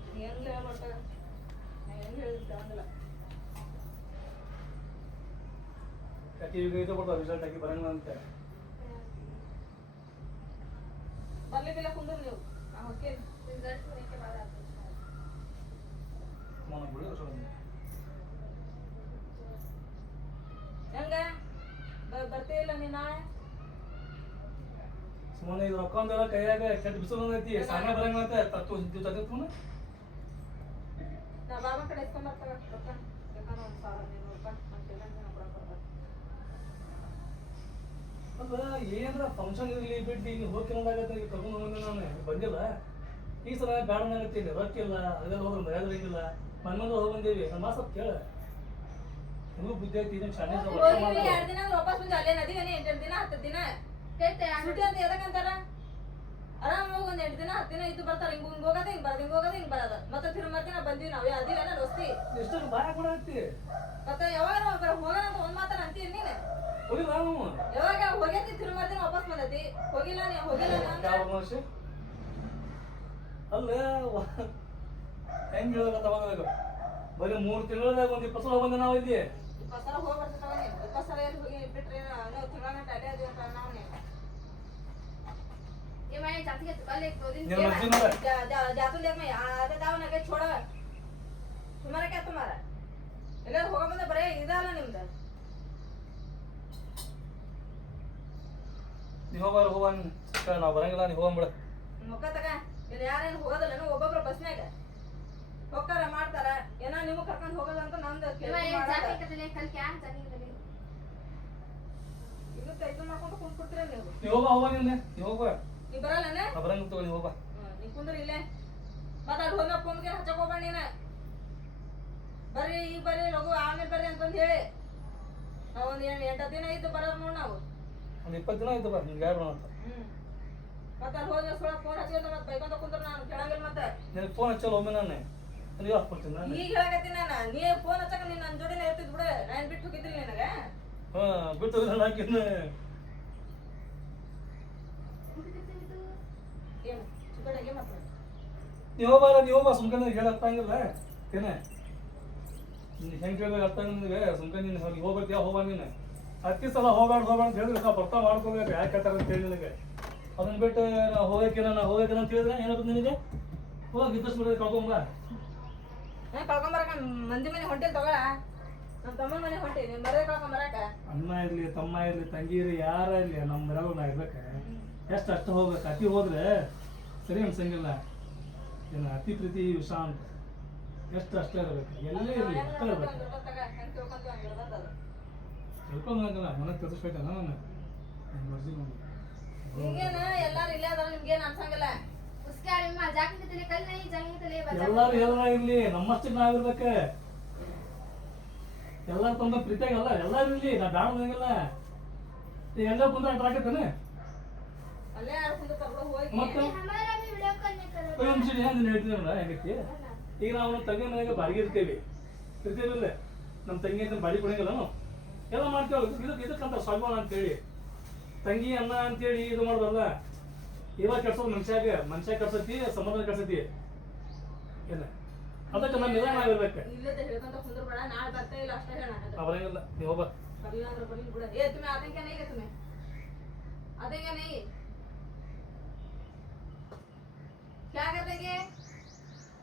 ಹೆಂಗ್ ಹೇಳ್ಬಿಟ್ಟ ನಾ ಹೆಂಗ್ ಹೇಳಿದ್ದೆ ಅಂದಿಲ್ಲ ಯಾಕೆ ಈಗ ಇದು ಬರ್ತಾವ ರಿಸಲ್ಟ್ ಹಾಕಿ ಬರಂಗಿಲ್ಲ ಅಂತ ಬರ್ಲಿ ಬಿಲ್ಲ ಕುಂದ್ರು ನೀವು ನಾ ಹೋಗ್ತೀನಿ रिजल्ट होने के बाद आते हैं ನಾನು ಬಿಡು ಸೋಣ ಹೆಂಗ ಬರ್ತೇ ಇಲ್ಲ ನೀ ನಾಳೆ ಸುಮ್ಮನೆ ಇದು ರೊಕ್ಕ ಒಂದೆಲ್ಲ ಕೈಯಾಗ ಕೆಟ್ಟ ಬಿಸಿಲು ಐತಿ ಸಾಂಗ ಬರಂಗಿಲ್ಲ ಅಂತ ತತ್ತು ತತ್ತು ನಾ ಬಾಬಾ ಕಡೆ ಇಸ್ಕೊಂಬರ್ತಾವ ರೊಕ್ಕ ಯಾಕಂದ್ರೆ 1,200 ರೂಪಾಯಿ ನನ್ನ ಪೇಮೆಂಟ್ ನಾ ಕೊಡಕ್ಕೆ ಬರ್ತಾರೆ ಅಲ್ಲ ಏನಾರ ಫಂಕ್ಷನ್ ಇರಲಿ ಬಿಟ್ಟು ಈಗ ಹೋಗ್ತಿರೋದಾಗತ್ತೆ ಈಗ ತಗೊಂಡು ಹೋಗಿ ನಾನು ಬಂದಿಲ್ಲ ಈ ಸಲ ಬೇಡ ಆಗತ್ತೀನಿ ರೊಕ್ಕ ಇಲ್ಲ ಅದೆಲ್ಲ ಹೋದ್ರೆ ಮರ್ಯಾದೆ ಇಲ್ಲ ಮನ್ಮಂದು ಹೋಗಿ ಬಂದೇವಿ ನಮ್ಮ ಸ್ವಲ್ಪ ಕೇಳ ನಿಮಗೂ ಬುದ್ಧಿ ಐತಿ ಇದನ್ನ ಶಾಲೆ ಹೋಗಿ 2 ದಿನ ವಾಪಸ್ ಬಂದು ಅಲ್ಲೇ ನದಿ 8 ದಿನ 10 ದಿನ कहते हैं ಸುಟಿ ಅಂತ ಎದಕ್ಕಂತಾರ ಆರಾಮ್ ಹೋಗಿ 1 2 ದಿನ 10 ದಿನ ಇದ್ದು ಬರ್ತಾರೆ ಹಿಂಗ್ ಹೋಗೋದು ಹಿಂಗ್ ಬರೋದು ಮತ್ತೆ ತಿರುಮರ್ದಿನ ಬಂದೀವಿ ನಾವೇ ಅದಿಲ್ಲ ದೋಸ್ತಿ ಎಷ್ಟು ಬಾಯ ಕೂಡ ಐತಿ ಮತ್ತೆ ಯಾವಾಗ ಹೋಗೋಣ ಅಂತ ಒಂದ್ ಮಾತಾಡ ಅಂತೀರಿ ನೀನು ಹೋಗಿಲ್ಲ ನಾವು ಯಾವಾಗ ಹೋಗೈತಿ ತಿರುಮರ್ದಿನ ವಾಪಸ್ ಬಂದೈತಿ ಹೋಗಿಲ್ಲ ನೀ ಹೋಗಿಲ್ಲ ಯಾವ ಮನುಷ್ಯ ಅಲ್ಲ ಹೆಂಗ್ ಹೇಳಕತ್ತಾವಾಗ ಬರೀ 3 ತಿಂಗಳದಾಗ ಒಂದು 20 ಸಲ ಬಂದ ನಾವು ಇಲ್ಲಿ 20 ಸಲ ಹೋಗಿ ಬರ್ತಾವ ನೀನು 20 ಸಲ ಎಲ್ಲಿ ಹೋಗಿ ಬಿಟ್ರೆ ನಾವು ತಿಂಗಳ ಅಲ್ಲೇ ಅದೀವಿ ಅಂತ ನಾವು ये मैं जाती है तो कल एक 2 दिन ನಿನ್ನ ಮರ್ಜಿ ನೋಡ जातून देख मैं आधा दाव नगे छोड़ तुम्हारा क्या तुम्हारा ಎಲ್ಲ ಹೋಗ ಬಂದ ಬರೇ ಇದಲ್ಲ ನಿಮ್ದು ನೀ ಹೋಗ ನಾವು ಬರಂಗಿಲ್ಲ ನೀ ಹೋಗಂಬಿಡ ಮುಖ ತಗ ಇಲ್ಲಿ ಯಾರೇನು ಹೋಗೋದಿಲ್ಲ ಒಬ್ಬೊಬ್ರು ಬಸ್ನಾಗ ಹೋಗ್ತಾರ ಮಾಡ್ತಾರ ಏನೋ ನೀವು ಕರ್ಕೊಂಡು ಹೋಗೋದು ಅಂತ ನಮ್ದು जाके कतले कल क्या जाने के लिए ಇದು ಇದು ಮಾಡ್ಕೊಂಡು ಕುಂತ್ಬಿಡ್ತೀರ ನೀವು ನೀ ಹೋಗ ನಿನ್ನೆ ನೀ ಹೋಗ ನೀ ಬರಲ್ಲನೆ ಬರಂಗ ತಗೋ ನೀ ಹೋಗ ನೀ ಕುಂದ್ರ ಇಲ್ಲೇ ಮತ್ತೆ ಅಲ್ಲಿ ಹೋದ ಕುಂದ್ಗೆ ಹಚ್ಚಕ್ ಹೋಗ್ಬೇಡ ನೀನ ಬರ್ರಿ ಈಗ ಬರ್ರಿ ಲಗು ಆಮೇಲೆ ಬರ್ರಿ ಅಂತಂದು ಹೇಳಿ ನಾವು ಒಂದು 8 ದಿನ ಇದ್ದು ಬರೋದು ನೋಡಿ ನಾವು ಒಂದು 20 ದಿನ ಆಯ್ತು ಬಾ ನಿನ್ಗೆ ಯಾರು ಅಂತ ಮತ್ತೆ ಅಲ್ಲಿ ಹೋದ ಸುಳ ಫೋನ್ ಹಚ್ಕೊಂಡ ಮತ್ತೆ ಬೈಕೊಂತ ಕುಂದ್ರ ನಾನು ಕೇಳಂಗಿಲ್ಲ ಮತ್ತೆ ನಿನಗೆ ಫೋನ್ ಹಚ್ಚಲ್ಲ ಒಮ್ಮೆ ನಾನು ನೀವು ಹಾಕ್ಕೊಡ್ತೀನಿ ನಾನು ಈಗ ಹೇಳಕತ್ತೀನಿ ನಾನು ನೀ ಫೋನ್ ಹಚ್ಚಕ ನೀನು ನನ್ನ ಜೋಡಿನೇ ಇರ್ತಿದ್ ಬಿಡು ನಾನು ಬಿಟ್ಟು ಹೋಗಿದ್ದಿಲ್ಲ ನಿನಗೆ ಹಾಂ ಬಿಟ್ಟು ನಾನು ಹಾಕಿದ್ನ ಏನು ಚಿಕ್ಕಡೆಗೆ ಮತ್ತೆ ನೀವು ಹೋಗ ಸುಮ್ಕಂದ್ರೆ ಹೇಳಕ್ ಹಂಗಿಲ್ಲ ಏನೇ ಹೆಂಗೆ ಹೇಳ್ಬೇಕು ಅರ್ಥ ನಿನಗೆ ಸುಮ್ಕ ನೀನು ಹೋಗ್ಬೇಕು ಹೋಗ ನೀನು ಹತ್ತಿ ಸಲ ಹೋಗ್ಬಾರ್ದು ಅಂತ ಹೇಳಿದ್ರೆ ನಾವು ಬರ್ತಾ ಮಾಡ್ಕೋಬೇಕು ಯಾಕೆ ಹೇಳ್ತಾರೆ ಅಂತ ಹೇಳಿ ನಿನಗೆ ಅದನ್ನ ಬಿಟ್ಟು ನಾವು ಹೋಗಕ್ಕಿಲ್ಲ ಅಂತ ಹೇಳಿದ್ರೆ ಏನಾಗುತ್ತೆ ನಿನಗೆ ಹೋಗಿ ಇದ್ದಷ್ಟು ಕಳ್ಕೊಂಬ ಕಳ್ಕೊಂಬರಕ ಮಂದಿ ಮನೆ ಹೊಂಟಿಲ್ ತಗೊಳ ನಮ್ಮ ತಮ್ಮನ ಮನೆ ಹೊಂಟಿ ನೀನು ಬರೇ ಕಳ್ಕೊಂಬರಕ ಅಣ್ಣ ಇರಲಿ ತಮ್ಮ ಇರಲಿ ತಂಗಿ ಇರಲಿ ಯಾರ ಇರಲಿ ನಮ್ಮ ಮನೆಯಲ್ಲೂ ನಾ ಇರ್ಬೇಕು ಅಷ್ಟು ಹೋಗ್ಬೇಕು ಅತಿ ಹೋದ್ರೆ ಸರಿ ಅನ್ಸಂಗಿಲ್ಲ ಏನು ಅತಿ ಪ್ರೀತಿ ವಿಷ ಅಂತ ಅಷ್ಟೇ ಇರಬೇಕು ಎಲ್ಲೇ ಇರಲಿ ಅಷ್ಟೇ ಇರ್ಬೇಕು ತಿಳ್ಕೊಂಡಂಗಿಲ್ಲ ಮನಗೆ ತಿಳಿಸ್ಬೇಕಲ್ಲ ನಾನು ನನ್ನ ಮರ್ಜಿ ನೋಡಿ ಈಗೇನು ಎಲ್ಲಾರು ಇಲ್ಲೇ ಅದಾರ ನಿಮ್ಗೇನು ಅನ್ಸಂಗಿಲ್ಲ उसके बारे में जाके कतले कल नहीं जाएंगे तो ले ಎಲ್ಲಾರು ಎಲ್ಲ ಇರ್ಲಿ ನಮ್ಮಷ್ಟಕ್ಕೆ ನಾವಿರ್ಬೇಕ ಎಲ್ಲಾರು ತಂದ ಪ್ರೀತಿಯಾಗಲ್ಲ ಎಲ್ಲಾರು ಇರ್ಲಿ ನಾ ಬ್ಯಾಡಂಗಿಲ್ಲ ಎಲ್ಲ ಕುಂದ್ರೆ ಅಟ್ರಾಕತ್ತೇನೆ ಅಲ್ಲೇ ಯಾರು ಕುಂದಿರ್ತಾರ ಹೋಗಿ ಮತ್ತೆ हमारा भी वीडियो कॉल नहीं करो ಒಂದು ನಿಮಿಷ ಏನು ಹೇಳ್ತೀನಿ ನೋಡ ಹೆಂಗೈತಿ ಈಗ ನಾವು ನಮ್ಮ ತಂಗಿ ಮನೆಗೆ ಬಾಡಿಗೆ ಇರ್ತೀವಿಲ್ಲ ನಮ್ಮ ತಂಗಿ ಅಂತ ಬಾಡಿಗೆ ಕೊಡಂಗಿಲ್ಲ ನಾವು ಎಲ್ಲ ಮಾಡ್ತೇವೆ ಇದಕ್ಕಂತ ಸ್ವಾಭಿಮಾನ ಅಂತೇಳಿ ತಂಗಿ ಅನ್ನ ಅಂತೇಳಿ ಇದು ಮಾಡ್ಬಾರ್ದ ಇವಾಗ ಕೆಡ್ಸೋದು ಮನುಷ್ಯ ಕೆಡ್ಸತಿ ಸಮಾಧಾನ ಕೆಡ್ಸತಿ ಏನ ಅದಕ್ಕೆ ನಮ್ಮ ನಿಧಾನ ಆಗಿರ್ಬೇಕು ಇಲ್ಲದೆ ಹೇಳ್ಕೊಂತ ಕುಂದ್ರಬೇಡ ನಾಳೆ ಬರ್ತಾ ಇಲ್ಲ ಅಷ್ಟೇ ಹೇಳ ಬರಂಗಿಲ್ಲ ನೀವು ಹೋಗ ಬರ್ಲಿಲ್ಲ ಅಂದ್ರೆ ಬರ್ಲಿಲ್ಲ ಬಿಡ ಏ तुम्हें आतेंगे नहीं क्या तुम्हें आतेंगे नहीं क्या कर देंगे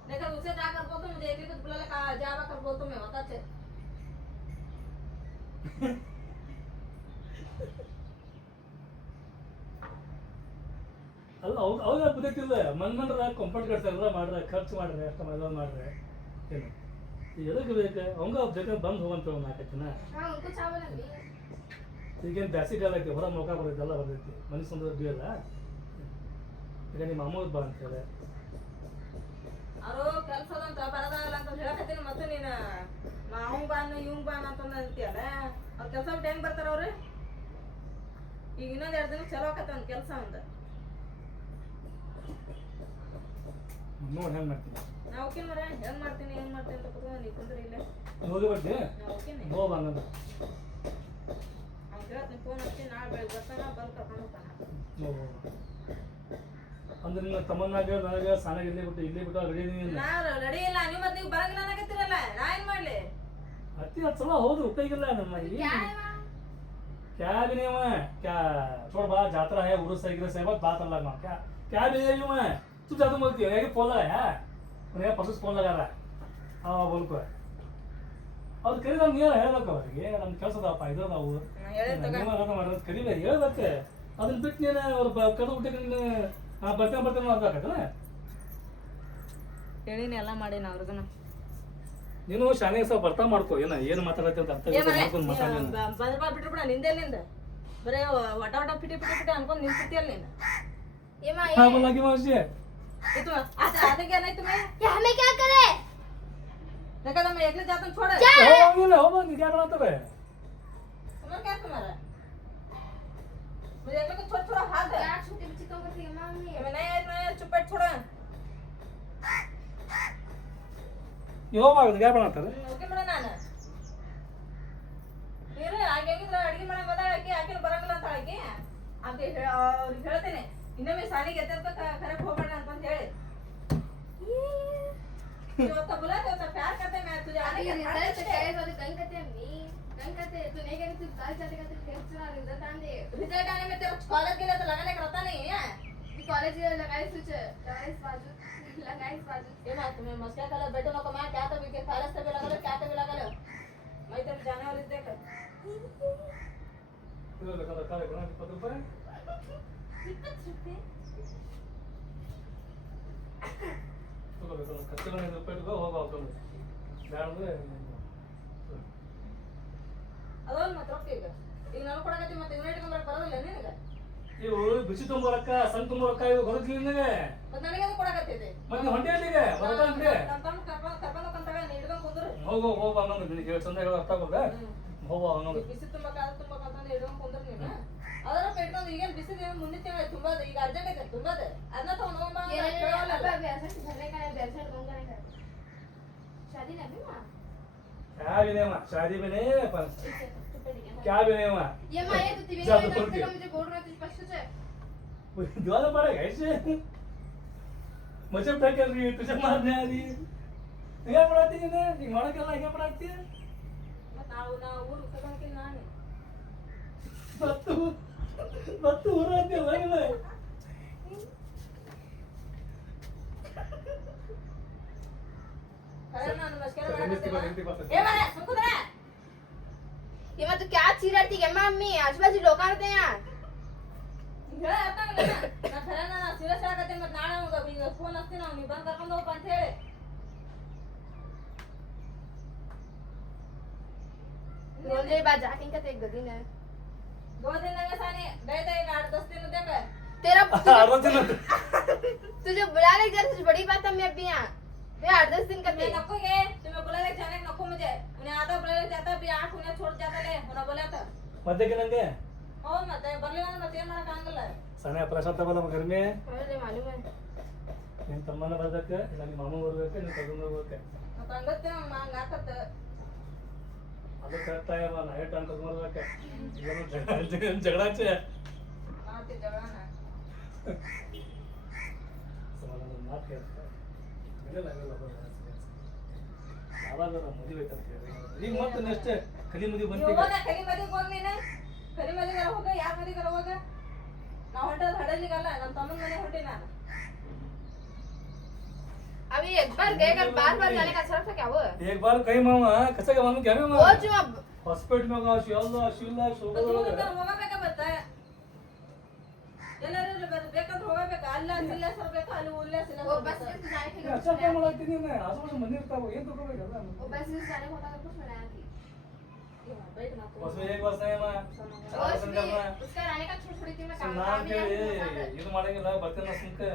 नहीं तो उसे जा कर बोल तो मुझे एक ही तो बुला ले जावा कर बोल तो मैं बता चे ಅಲ್ಲ ಅವ್ರಿಗೆ ಬುದ್ಧಿಲ್ಲ ಮನ್ಮಂಡ್ರ ಕಂಫರ್ಟ್ ಕಟ್ತಾರೆ ಎಲ್ಲ ಮಾಡ್ರೆ ಖರ್ಚು ಮಾಡ್ರೆ ಅಷ್ಟ ಎಲ್ಲ ಮಾಡ್ರೆ ಏನು ಎದಕ್ಕೆ ಬೇಕು ಅವಂಗ ಬೇಕಾದ್ರೆ ಬಂದು ಹೋಗಂತ ನಾಲ್ಕೈತಿನ हां उनको चावल है ಈಗೇನು ಬ್ಯಾಸಿಗೆ ಐತಿ ಹೊರ ಮೊಕ ಬರ್ತೈತಿ ಎಲ್ಲ ಬರ್ತೈತಿ ಮನೆ ಸಂದ್ರ ಬಿಯಲ್ಲ ಈಗ ನಿಮ್ಮ ಅಮ್ಮ ಬಾ ಅಂತೇಳಿ ಅವರು ಕೆಲಸದಂತ ಬರದಾಗಲ್ಲ ಅಂತ ಹೇಳಕತ್ತೀನಿ ಮತ್ತೆ ನೀನು ಅವ್ನ್ ಬಾನು ಇವ್ನ್ ಬಾನು ಅಂತ ಅಂತೀಯಲ್ಲ ಅವ್ರ ಕೆಲಸ ಬಿಟ್ಟು ಹೆಂಗ್ ಬರ್ತಾರ ಅವ್ರು ಈಗ ಇನ್ನೊಂದ್ 2 ದಿನ ಚಲೋ ಆಕತ್ತ ಒಂದ್ ಕೆಲಸ ಒಂದ್ ನೋಡಿ ಹೆಂಗೆ ಮಾಡ್ತೀನಿ ನಾ ಓಕೆ ಮರ ಹೆಂಗ್ ಮಾಡ್ತೀನಿ ಅಂತ ಕುತ್ಕೊಂಡು ನೀ ಕುಂದ್ರಿ ಇಲ್ಲೇ ಹೋಗಿ ಬರ್ತಿ ನಾ ಓಕೆನೆ ಹೋಗ ಹಂಗಂದ್ರೆ ಅವ್ನು ಹೇಳ್ತೀನಿ ಫೋನ್ ಹಚ್ತೀನಿ ನಾಳೆ ಬೆಳಗ್ಗೆ ಬರ್ತಾನ ಬಂದು ಕರ್ಕೊಂಡು ಹೋಗ್ತಾನ ಅಂದ್ರೆ ನಿಮ್ಮ ತಮ್ಮನಾಗ ನನಗೆ ಸಾನಾಗ ಇಲ್ಲೇ ಬಿಟ್ಟು ರೆಡಿ ನಾ ರೆಡಿ ಇಲ್ಲ ನೀವು ಮತ್ತೆ ನೀವು ಬರಂಗಿಲ್ಲ ಅನ್ನಕತ್ತೀರಲ್ಲ ನಾ ಏನ್ ಮಾಡ್ಲಿ ಅತಿ ಹತ್ತು ಸಲ ಹೌದು ಉಪಯೋಗಿಲ್ಲ ನಮ್ಮ क्या है वहां क्या भी नहीं हुआ क्या छोड़ बा जात्रा है उर्स है गिरस है बहुत बात अलग मां क्या भी नहीं हुआ तू जादू बोलती है कि फोन लगाया उन्हें परसों फोन लगा रहा है हाँ बोल को ಅವ್ರು ಕರಿ ನಮ್ಗೆ ಏನು ಹೇಳ್ಬೇಕು ಅವ್ರಿಗೆ ನಮ್ಮ ಕೆಲಸದಪ್ಪ ಇದ್ರ ನಾವು ಮಾಡೋದು ಕರಿಬೇಕು ಹೇಳ್ಬೇಕು ಅದನ್ನ ಬಿಟ್ಟು ನೀನು ಅವ್ರು ಕರೆದು ಬಿಟ್ಟು ನೀನು ಬರ್ತೇನೆ ಮಾಡ್ಬೇಕಲ್ಲ ಹೇಳಿನಿ ಎಲ್ಲ ಮಾಡೀನಿ ಅವ್ರಿಗೂ ನೀನು ಶಾಲೆ ಸ್ವಲ್ಪ ಬರ್ತಾ ಮಾಡ್ಕೋ ಏನು ಮಾತಾಡತ್ತೆ ಅಂತ ಅರ್ಥ ಮಾಡ್ಕೊಂಡು ಮಾತಾಡಿ ಬಂದ್ರ ಬಿಟ್ಬಿಡ ನಿಂದೆಲ್ಲಿಂದ ಬರೇ ವಟ ಪಿಟಿ ಅನ್ಕೊಂಡ್ ನಿಂತಿರ್ತೀಯಲ್ಲ ನೀನು ये मां हाँ बोला कि मासी ಇದು आते क्या नहीं तुम्हें ये हमें क्या करे देखा तो मैं एकले जाता हूं छोड़ हो बंद क्या बनाते रे तुम्हारा क्या तुम्हारा मुझे एकले को छोड़ हाथ है क्या छोटे बच्चे कम करती है मम्मी मैं नहीं चुप बैठ छोड़ यो बाग क्या बनाते रे ओके मेरा नाना ನೀರು ಹಾಗಿದ್ರೆ ಅಡಿಗೆ ಮಾಡೋ ಬದಾಳಕ್ಕೆ ಆಕಿನ ಬರಂಗಿಲ್ಲ ಅಂತ ಹೇಳಕ್ಕೆ ಆಕೆ ಅವ್ರಿಗೆ ಹೇಳ್ತೇನೆ ಇನ್ನೊಮ್ಮೆ ಸಾಲಿಗೆ ಎತ್ತರ್ಕ ಕರೆಕ್ಟ್ ಹೋಗ್ಬೇಡ ಅಂತ ಹೇಳಿ ಇವತ್ತ बुला तो प्यार करते मैं तुझे आने के रिजल्ट करे तो कहीं करते हैं मी कहीं करते तू नहीं करे तू दाल चाटे का तो फिर चला रिजल्ट आने दे रिजल्ट आने में तेरा कॉलेज के लिए तो लगाने का रहता नहीं है कॉलेज लगाइस कुछ लगाइस बाजू ಏನಾಯ್ತು तुम्ही मस्त काय करत बैठो नको मैं क्या तो भी खायला तबे लागलो क्या तबे लागलो मैं तर जाने वाली देख ಇದು ಕಾಲ 20 ರೂಪಾಯಿ ತಗೋಬೇಕು ಖರ್ಚು 5 ರೂಪಾಯಿ ಇಟ್ಕೋ ಹೋಗೋ ಹಾಕೊಂಡು ಬ್ಯಾಡ್ರೆ ಅದೊಂದು ಮಾತ್ರ ಈಗ ಈಗ ನಾನು ಕೊಡಕತ್ತಿ ಮತ್ತೆ ಇವನೇ ಇಟ್ಕೊಂಡ್ಬರಕ್ಕೆ ಬರೋದಿಲ್ಲ ನಿನಗೆ ಇವು ಬಿಸಿ ತುಂಬರಕ್ಕ ಸಣ್ಣ ತುಂಬರಕ್ಕ ಇವು ಬರೋದಿಲ್ಲ ನಿನಗೆ ಮತ್ತೆ ನನಗೆ ಅದು ಕೊಡಕತ್ತಿದೆ ಮತ್ತೆ ಹೊಂಟೆ ಅಲ್ಲಿಗೆ ಬರಕಂತೆ ಕರ್ಕೊಂಡು ಕರ್ಕೊಂಡೋಗಂತಾಗ ನೀ ಹಿಡ್ಕೊಂಡು ಕುಂದ್ರು ಹೋಗೋ ಹೋಗೋ ಅನ್ನೋದು ನಿನಗೆ ಚಂದ ಹೇಳೋ ಅರ್ಥ ಆಗೋದ ಹೋಗೋ ಅನ್ನೋದು ಬಿಸಿ ತುಂಬಕಂತ ಹಿಡ್ಕೊಂಡು ಕುಂದ್ರು ನೀನು ಅದರ ಇಟ್ಕೊಂಡು ಈಗೇನು ಬಿಸಿ ಮುಂದಿನ ತಿಂಗಳು ತುಂಬಾದ ಈಗ ಅರ್ಜೆಂಟ್ ಐತೆ ತುಂಬಾದ ಅದನ್ನ ತಗೊಂಡು ಹೋಗ್ಬಾ भरने का वेबसाइट दूंगा नहीं कर शादी नहीं अभी मां क्या भी नहीं मां शादी में नहीं पर क्या भी नहीं मां ये मां ये तो टीवी जा में तो देखते हो मुझे बोल रहा थी स्पष्ट से दिवाला पड़ेगा ऐसे मुझे क्या कर रही है तुझे मारने आ रही है क्या पढ़ाती है ना मारा क्या क्या पढ़ाती है ನಾವು ಊರು ಕರ್ಕೊಂಡ್ಕಿಲ್ಲ ನಾನು बत्तू हो रहा है लग रहा है खरं ना नमस्कार हिंदी बात ए मारे सुकुदरा ये मत क्या चिरती है मम्मी आजूबाजू लोग आते हैं ಹೇಳ ಅರ್ಥ ಆಗಲ್ಲ ನಾ ಖರನ ನಾ ಸೀರಿಯಸ್ ಆಗತ್ತೆ ಮತ್ತೆ ನಾಳೆ ಹೋಗ ಈಗ ಫೋನ್ ಹಚ್ತೀನಿ ನಾವು ನೀವು ಬಂದು ಕರ್ಕೊಂಡು ಹೋಗಪ್ಪ ಅಂತ ಹೇಳಿ रोजे बात जाके का एक दिन है 2 दिन लगे सानी गए थे 8-10 दिन देख तेरा आरो दिन तुझे बुलाने की जरूरत बड़ी बात है मैं अभी यहाँ मैं 8-10 दिन का मैं नको गे तुम्हें बुलाने जाने नको मुझे उन्हें आधा बुलाने जाता भी आंख उन्हें छोड़ जाता ले उन्हें बोला था मध्य के नंगे हो ಮತ್ತೆ ಬರ್ಲಿಲ್ಲ ಅಂದ್ರೆ ಮತ್ತೆ ಏನು ಮಾಡಕ ಆಗಲ್ಲ ಸಣ್ಣ ಪ್ರಸಾದ ಬಲ್ಲ ಗರ್ಮೆ मुझे मालूम है ನಿನ್ನ ತಮ್ಮನ ಬರ್ಬೇಕು ಇಲ್ಲ ನಿಮ್ಮ ಮಾಮ ಬರ್ಬೇಕು ನೀನು ತಗೊಂಡು ಹೋಗ್ಬೇಕು ಮತ್ತೆ ಹಂಗತ್ತೆ ಹಂಗ ಆಕತ್ತ ಅದು ಕರೆಕ್ಟ್ ಆಗಲ್ಲ ನಾ ಹೇಟ್ ಅಂತ ಬರ್ಬೇಕು ಏನು ಜಗಳಾಚೆ ಮಾತಿ ಜಗಳನ ಸಮಾಧಾನ ಮಾತು ಕೇಳ್ತಾರೆ ಇಲ್ಲ ಯಾವಾಗ ಮದುವೆ ಐತಂತ ಈಗ ಮತ್ತೆ ನೆಕ್ಸ್ಟ್ ಕಲಿ ಮದುವೆ ಬಂತು ಹೋಗ ಕಲಿ ಮದಿಗೆ ಹೋಗ್ ನೀನು ಕಲಿ ಮದಿಗೆ ಹೋಗ ಯಾರ ಮದಿಗೆ ಹೋಗ ನಾ ಹೊಂಟದ ಹಡಲಿಗಲ್ಲ ನಮ್ಮ ತಮ್ಮನ ಮನೆ ಹೊಂಟಿ ನಾನು अभी एक बार गए कर बार जाने का असर था क्या वो एक बार कहीं मामा कैसे का मालूम क्या मैं वो जो अब हॉस्पिटल में गया शिवला शिवला ಹೋಗಬೇಕ ಬತ್ತ ಎಲ್ಲರೂ ಬೇಕಂತ ಹೋಗಬೇಕ ಅಲ್ಲ ಸಿಲ್ಲ ಸರ್ಬೇಕು ಅಲ್ಲಿ ಉಲ್ಲೇಸಿಲ್ಲ वो बस से जाने के लिए अच्छा क्या ಮಾಡಾಕ್ತೀನಿ ನಾನು ಆಸು ಮಂದಿ ಇರ್ತಾವ ಏನು ತಗೋಬೇಕಲ್ಲ वो बस से जाने को होता तो कुछ बनाया थी बस में एक बार नहीं मां उसका रहने का छोड़ थी मैं काम ನಾನ್ ಕೇಳಿ ಇದು ಮಾಡಂಗಿಲ್ಲ ಬರ್ತೀನಿ ನಾ ಸುಮ್ಕೆ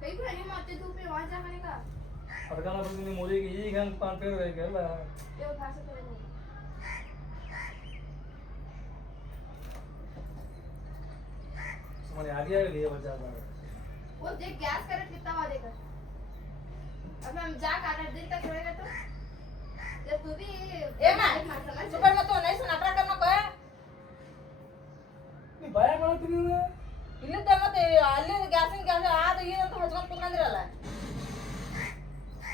कहीं भी नहीं मारते धूप में वहां जाने का ಅದಕ್ಕೆ ನಾನು ನಿಮ್ಮ ಊರಿಗೆ ಈಗ ಹಂಗಪ್ಪ ಅಂತ ಹೇಳಿದ್ರೆ ಈಗೆಲ್ಲ ये उठा से तो नहीं ಸುಮ್ಮನೆ ಆಗೇ ಆಗಲಿ ಬಜಾರ್ वो देख गैस का रेट कितना हुआ देखा अब हम जा 8 दिन तक रहेगा तो जब तू भी ए मां सुपर मत तो नहीं सुना कर नको ನೀ ಭಯ ಮಾಡ್ತೀನಿ ನೀನು ಇಲ್ಲಿದ್ದ ಮತ್ತೆ ಅಲ್ಲಿ ಗ್ಯಾಸ್ ಆದ ಏನಂತ ಹಚ್ಕೊಂಡು ಕುತ್ಕೊಂಡಿರಲ್ಲ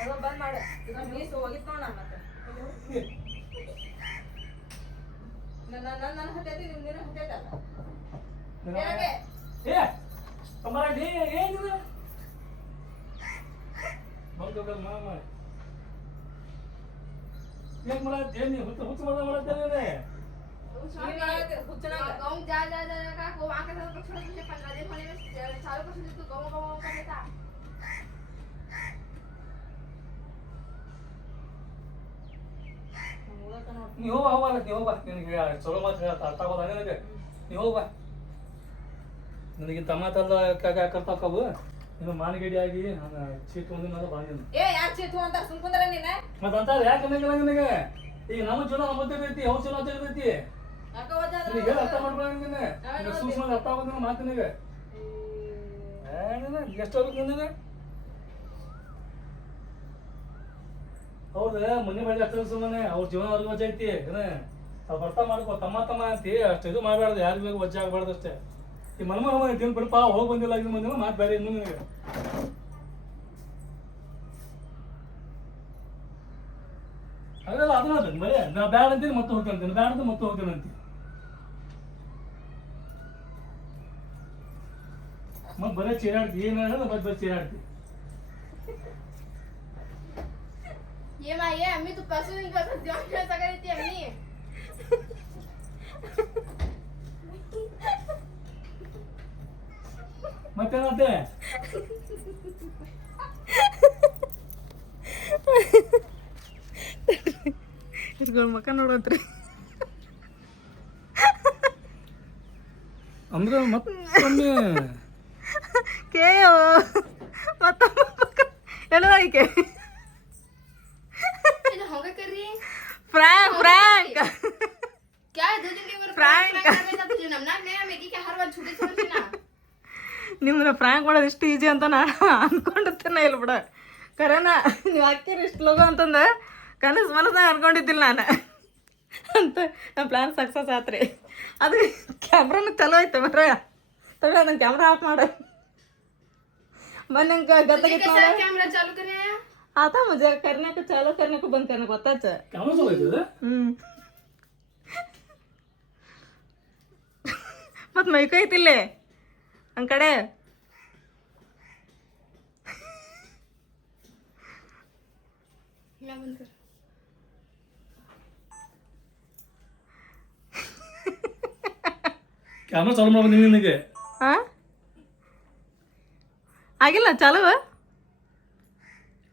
ಅದು ಬಂದ್ ಮಾಡು ಇದನ್ನ ಮೀಸ್ ಹೋಗಿತ್ತು ನೋಡ ಮತ್ತೆ ನನ್ನ ಹತ್ತೈತಿ ನಿನ್ನ ಹತ್ತೈತಲ್ಲ ಹೇಗೆ ಏ ತಮ್ಮರ ನೀ ಏನಿದೆ ಬಂದು ಮಾಮ ಏನ್ ಮಾಡತ್ತೆ ನೀ ಹುಚ್ಚು ಮಾಡತ್ತೇನೆ गाँव जा का को वहां के साथ छोड़ मुझे 15 दिन होने में चालू कर तू गाँव कर लेता ನೀವು ಹೋಗ ನೀವು ಹೋಗ ನಿನಗೆ ಚಲೋ ಮಾತು ಅರ್ಥ ಆಗೋದ ನನಗೆ ನೀವು ಹೋಗ ನನಗೆ ಟಮಾಟಲ್ಲ ಕರ್ತಾಕವು ನೀನು ಮಾನಗಡಿ ಆಗಿ ನಾನು ಚೀಟ್ ಒಂದು ಮೇಲೆ ಬಂದಿನ ಏ ಯಾಕೆ ಚೀತು ಅಂತ ಸುಮ್ಕುಂದ್ರ ನೀನ ಮತ್ತೆ ಅಂತ ಯಾಕೆ ಅನ್ನಂಗಿಲ್ಲ ನಿನಗೆ ಈಗ ನಮ್ಮ ಚಲೋ ನಮ್ಮದಿರ್ತೈತಿ ಅವ್ರ ಚಲೋ ಅಂತ ಇರ್ತೈತಿ ಯಾಕ ವಜಾದ ನಿನಗೆ ಹೇಳಿ ಅರ್ಥ ಮಾಡ್ಕೊಳ್ಳಂಗಿಲ್ಲ ನಿನಗೆ ಸೂಕ್ಷ್ಮ ಅರ್ಥ ಆಗೋದಿಲ್ಲ ಮಾತು ನಿನಗೆ ಎಷ್ಟು ಹೋಗ್ಬೇಕು ನಿನಗೆ ಹೌದು ಮನೆ ಮೇಲೆ ಅಷ್ಟು ಸುಮ್ಮನೆ ಅವ್ರ ಜೀವನ ಅವ್ರಿಗೆ ವಜ್ಜೆ ಐತಿ ಏನ ಸ್ವಲ್ಪ ಅರ್ಥ ಮಾಡ್ಕೋ ತಮ್ಮ ಅಂತಿ ಅಷ್ಟು ಇದು ಮಾಡಬಾರ್ದು ಯಾರಿಗೂ ಬೇಕು ವಜ್ಜೆ ಆಗ್ಬಾರ್ದು ಅಷ್ಟೇ ಈ ಮನ್ಮ ದಿನ ಬಿಡಪ್ಪ ಹೋಗಿ ಬಂದಿಲ್ಲ ಇದು ಬಂದಿಲ್ಲ ಮಾತು ಬೇರೆ ಇನ್ನು ನಿನಗೆ ಹಾಗಲ್ಲ ಅದನ್ನ ಅದು ಬರೀ ನಾ ಬ್ಯಾಡ ಅಂತೀನಿ ಮತ್ತೆ ಹೋಗ್ತೇನೆ ಅಂತೀನಿ ಬ್ಯಾಡ ಅಂತ ಮತ್ತೆ ಹೋಗ್ತೇನೆ ಅಂತೀನಿ ಮತ್ತೆ ಬರೀ ಚೀರಾಡ್ತಿ ಏನು ಬರೀ ಚೀರಾಡ್ತಿ ये माँ ये अम्मी तू परसों नहीं कर सकती और क्या कर रही थी अम्मी ಮತ್ತೇನಂತೆ ಇರ್ಗಳ ಮಕ್ಕ ನೋಡಂತ್ರಿ ಅಂದ್ರೆ ಮತ್ತೊಮ್ಮೆ ಕೇಯೋ ಮತ್ತೊಮ್ಮೆ ಎಲ್ಲ ಆಯ್ಕೆ ये होगा कर रही है ಫ್ರ್ಯಾಂಕ್ ಫ್ರ್ಯಾಂಕ್ क्या है 2 दिन के ऊपर Prank. कर रहे थे तुझे नमना नया मैगी के हर बार छूटे छोड़े ना ನಿಮ್ಮನ್ನ ಫ್ರ್ಯಾಂಕ್ ಮಾಡೋದು ಇಷ್ಟು ಈಜಿ ಅಂತ ನಾನು ಅನ್ಕೊಂಡಿರ್ತೇನೆ ಇಲ್ಲ ಬಿಡ ಕರೆನ ನೀವು ಹಾಕಿರಿ ಇಷ್ಟು ಲೋಗೋ ಅಂತಂದು ಕನಸು ಮನಸ್ಸಾಗ ಅನ್ಕೊಂಡಿದ್ದಿಲ್ಲ ನಾನು ಅಂತ ನಮ್ಮ ಪ್ಲ್ಯಾನ್ ಸಕ್ಸಸ್ ಆತ್ರಿ ಅದು ಕ್ಯಾಮ್ರಾನು ಚಲೋ ಐತೆ ಬರ್ರ ತಗ ನನ್ನ ಕ್ಯಾಮ್ರಾ ಆಫ್ ಮಾಡ ಬಂದಂಗೆ ಗದ್ದಾಗಿತ್ತು कैसा कैमरा चालू करने आया आता मुझे करने को चालू करने को बंद करने को आता है ಕ್ಯಾಮ್ರಾ ಚಲೋ ಐತದ ಮತ್ತು ಮೈಕೈ ಐತಿಲ್ಲೇ ನನ್ನ ಕಡೆ मैं बंद कर ಕ್ಯಾಮ್ರಾ ಚಾಲು ಮಾಡಿ ಬಂದೀನಿ ನಿನಗೆ ಹಾಂ ಆಗಿಲ್ಲ ಚಾಲು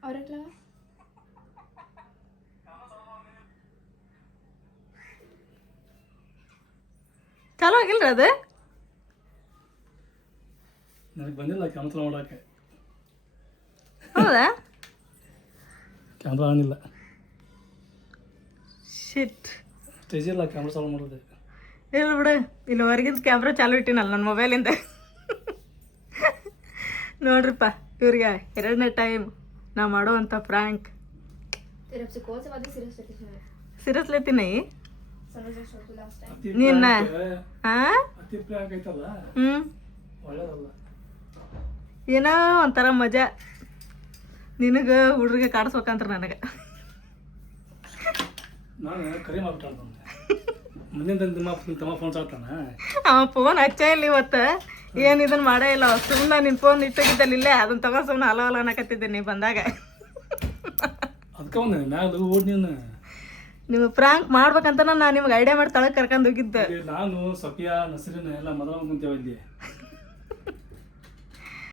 और एक लगा ಚಾಲು ಆಗಿಲ್ರಿ ಅದು ನನಗೆ ಬಂದಿಲ್ಲ ಕ್ಯಾಮ್ರಾ ಚಾಲು ಮಾಡೋಕೆ ಹೌದಾ ಕ್ಯಾಮ್ರಾ ಆನಿಲ್ಲ ಶಿಟ್ ಸ್ಟೇಜ್ ಇಲ್ಲ ಕ್ಯಾಮ್ರಾ ಚಾಲು ಮಾಡೋದು ಇಲ್ಲ ಬಿಡು ಇಲ್ಲಿ ಹೊರಗಿಂದ ಕ್ಯಾಮ್ರಾ ಚಾಲು ಇಟ್ಟಿನಲ್ಲ ನನ್ನ ಮೊಬೈಲಿಂದ ನೋಡ್ರಿಪ್ಪ ಇವ್ರಿಗೆ 2ನೇ ಟೈಮ್ ನಾ ಮಾಡೋವಂಥ ಫ್ರ್ಯಾಂಕ್ तेरे अब से कौन सा वादी सीरियस लेती है ಸೀರಿಯಸ್ ಲೇತೀನಿ समझ रहे हो लास्ट टाइम ಅತಿ ನಿನ್ನ prank, ಹಾಂ ಅತಿ ಪ್ರ್ಯಾಂಕ್ ಐತಲ್ಲ ಹ್ಞೂ ಒಳ್ಳೇದಲ್ಲ ಏನೋ ಒಂಥರ ಮಜಾ ನಿನಗೆ ಹುಡ್ರಿಗೆ ಕಾಡಿಸ್ಬೇಕಂತ್ರ ನನಗೆ ನಾನು ಕರಿ ಮಾಡ್ಬಿಟ್ಟಾಳ್ತಾನೆ ಮುಂದಿನ ತಮ್ಮ ಫೋನ್ ಸಾಕ್ತಾನ ಅವ ಫೋನ್ ಹಚ್ಚ ಇಲ್ಲ ಇವತ್ತು ಏನು ಇದನ್ನು ಮಾಡೇ ಇಲ್ಲ ಸುಮ್ಮನೆ ನಿನ್ನ ಫೋನ್ ಇಟ್ಟಿದ್ದಲ್ಲಿ ಇಲ್ಲೇ ಅದನ್ನ ತಗೋ ಸುಮ್ಮನೆ ಹಲೋ ಹಲೋ ಅನ್ನಕತ್ತಿದ್ದೆ ನೀ ಬಂದಾಗ ಅದಕ್ಕೆ ಒಂದು ಮ್ಯಾಗ ಓಡ್ ನೀನು ನೀವು ಫ್ರಾಂಕ್ ಮಾಡ್ಬೇಕಂತ ನಾನು ನಿಮ್ಗೆ ಐಡಿಯಾ ಮಾಡಿ ತಳಗೆ ಕರ್ಕೊಂಡು ಹೋಗಿದ್ದೆ ನಾನು ಸಫಿಯಾ ನಸರಿನ ಎಲ್ಲ ಮದುವೆ ಕುಂತೇವೆ ಇಲ್ಲಿ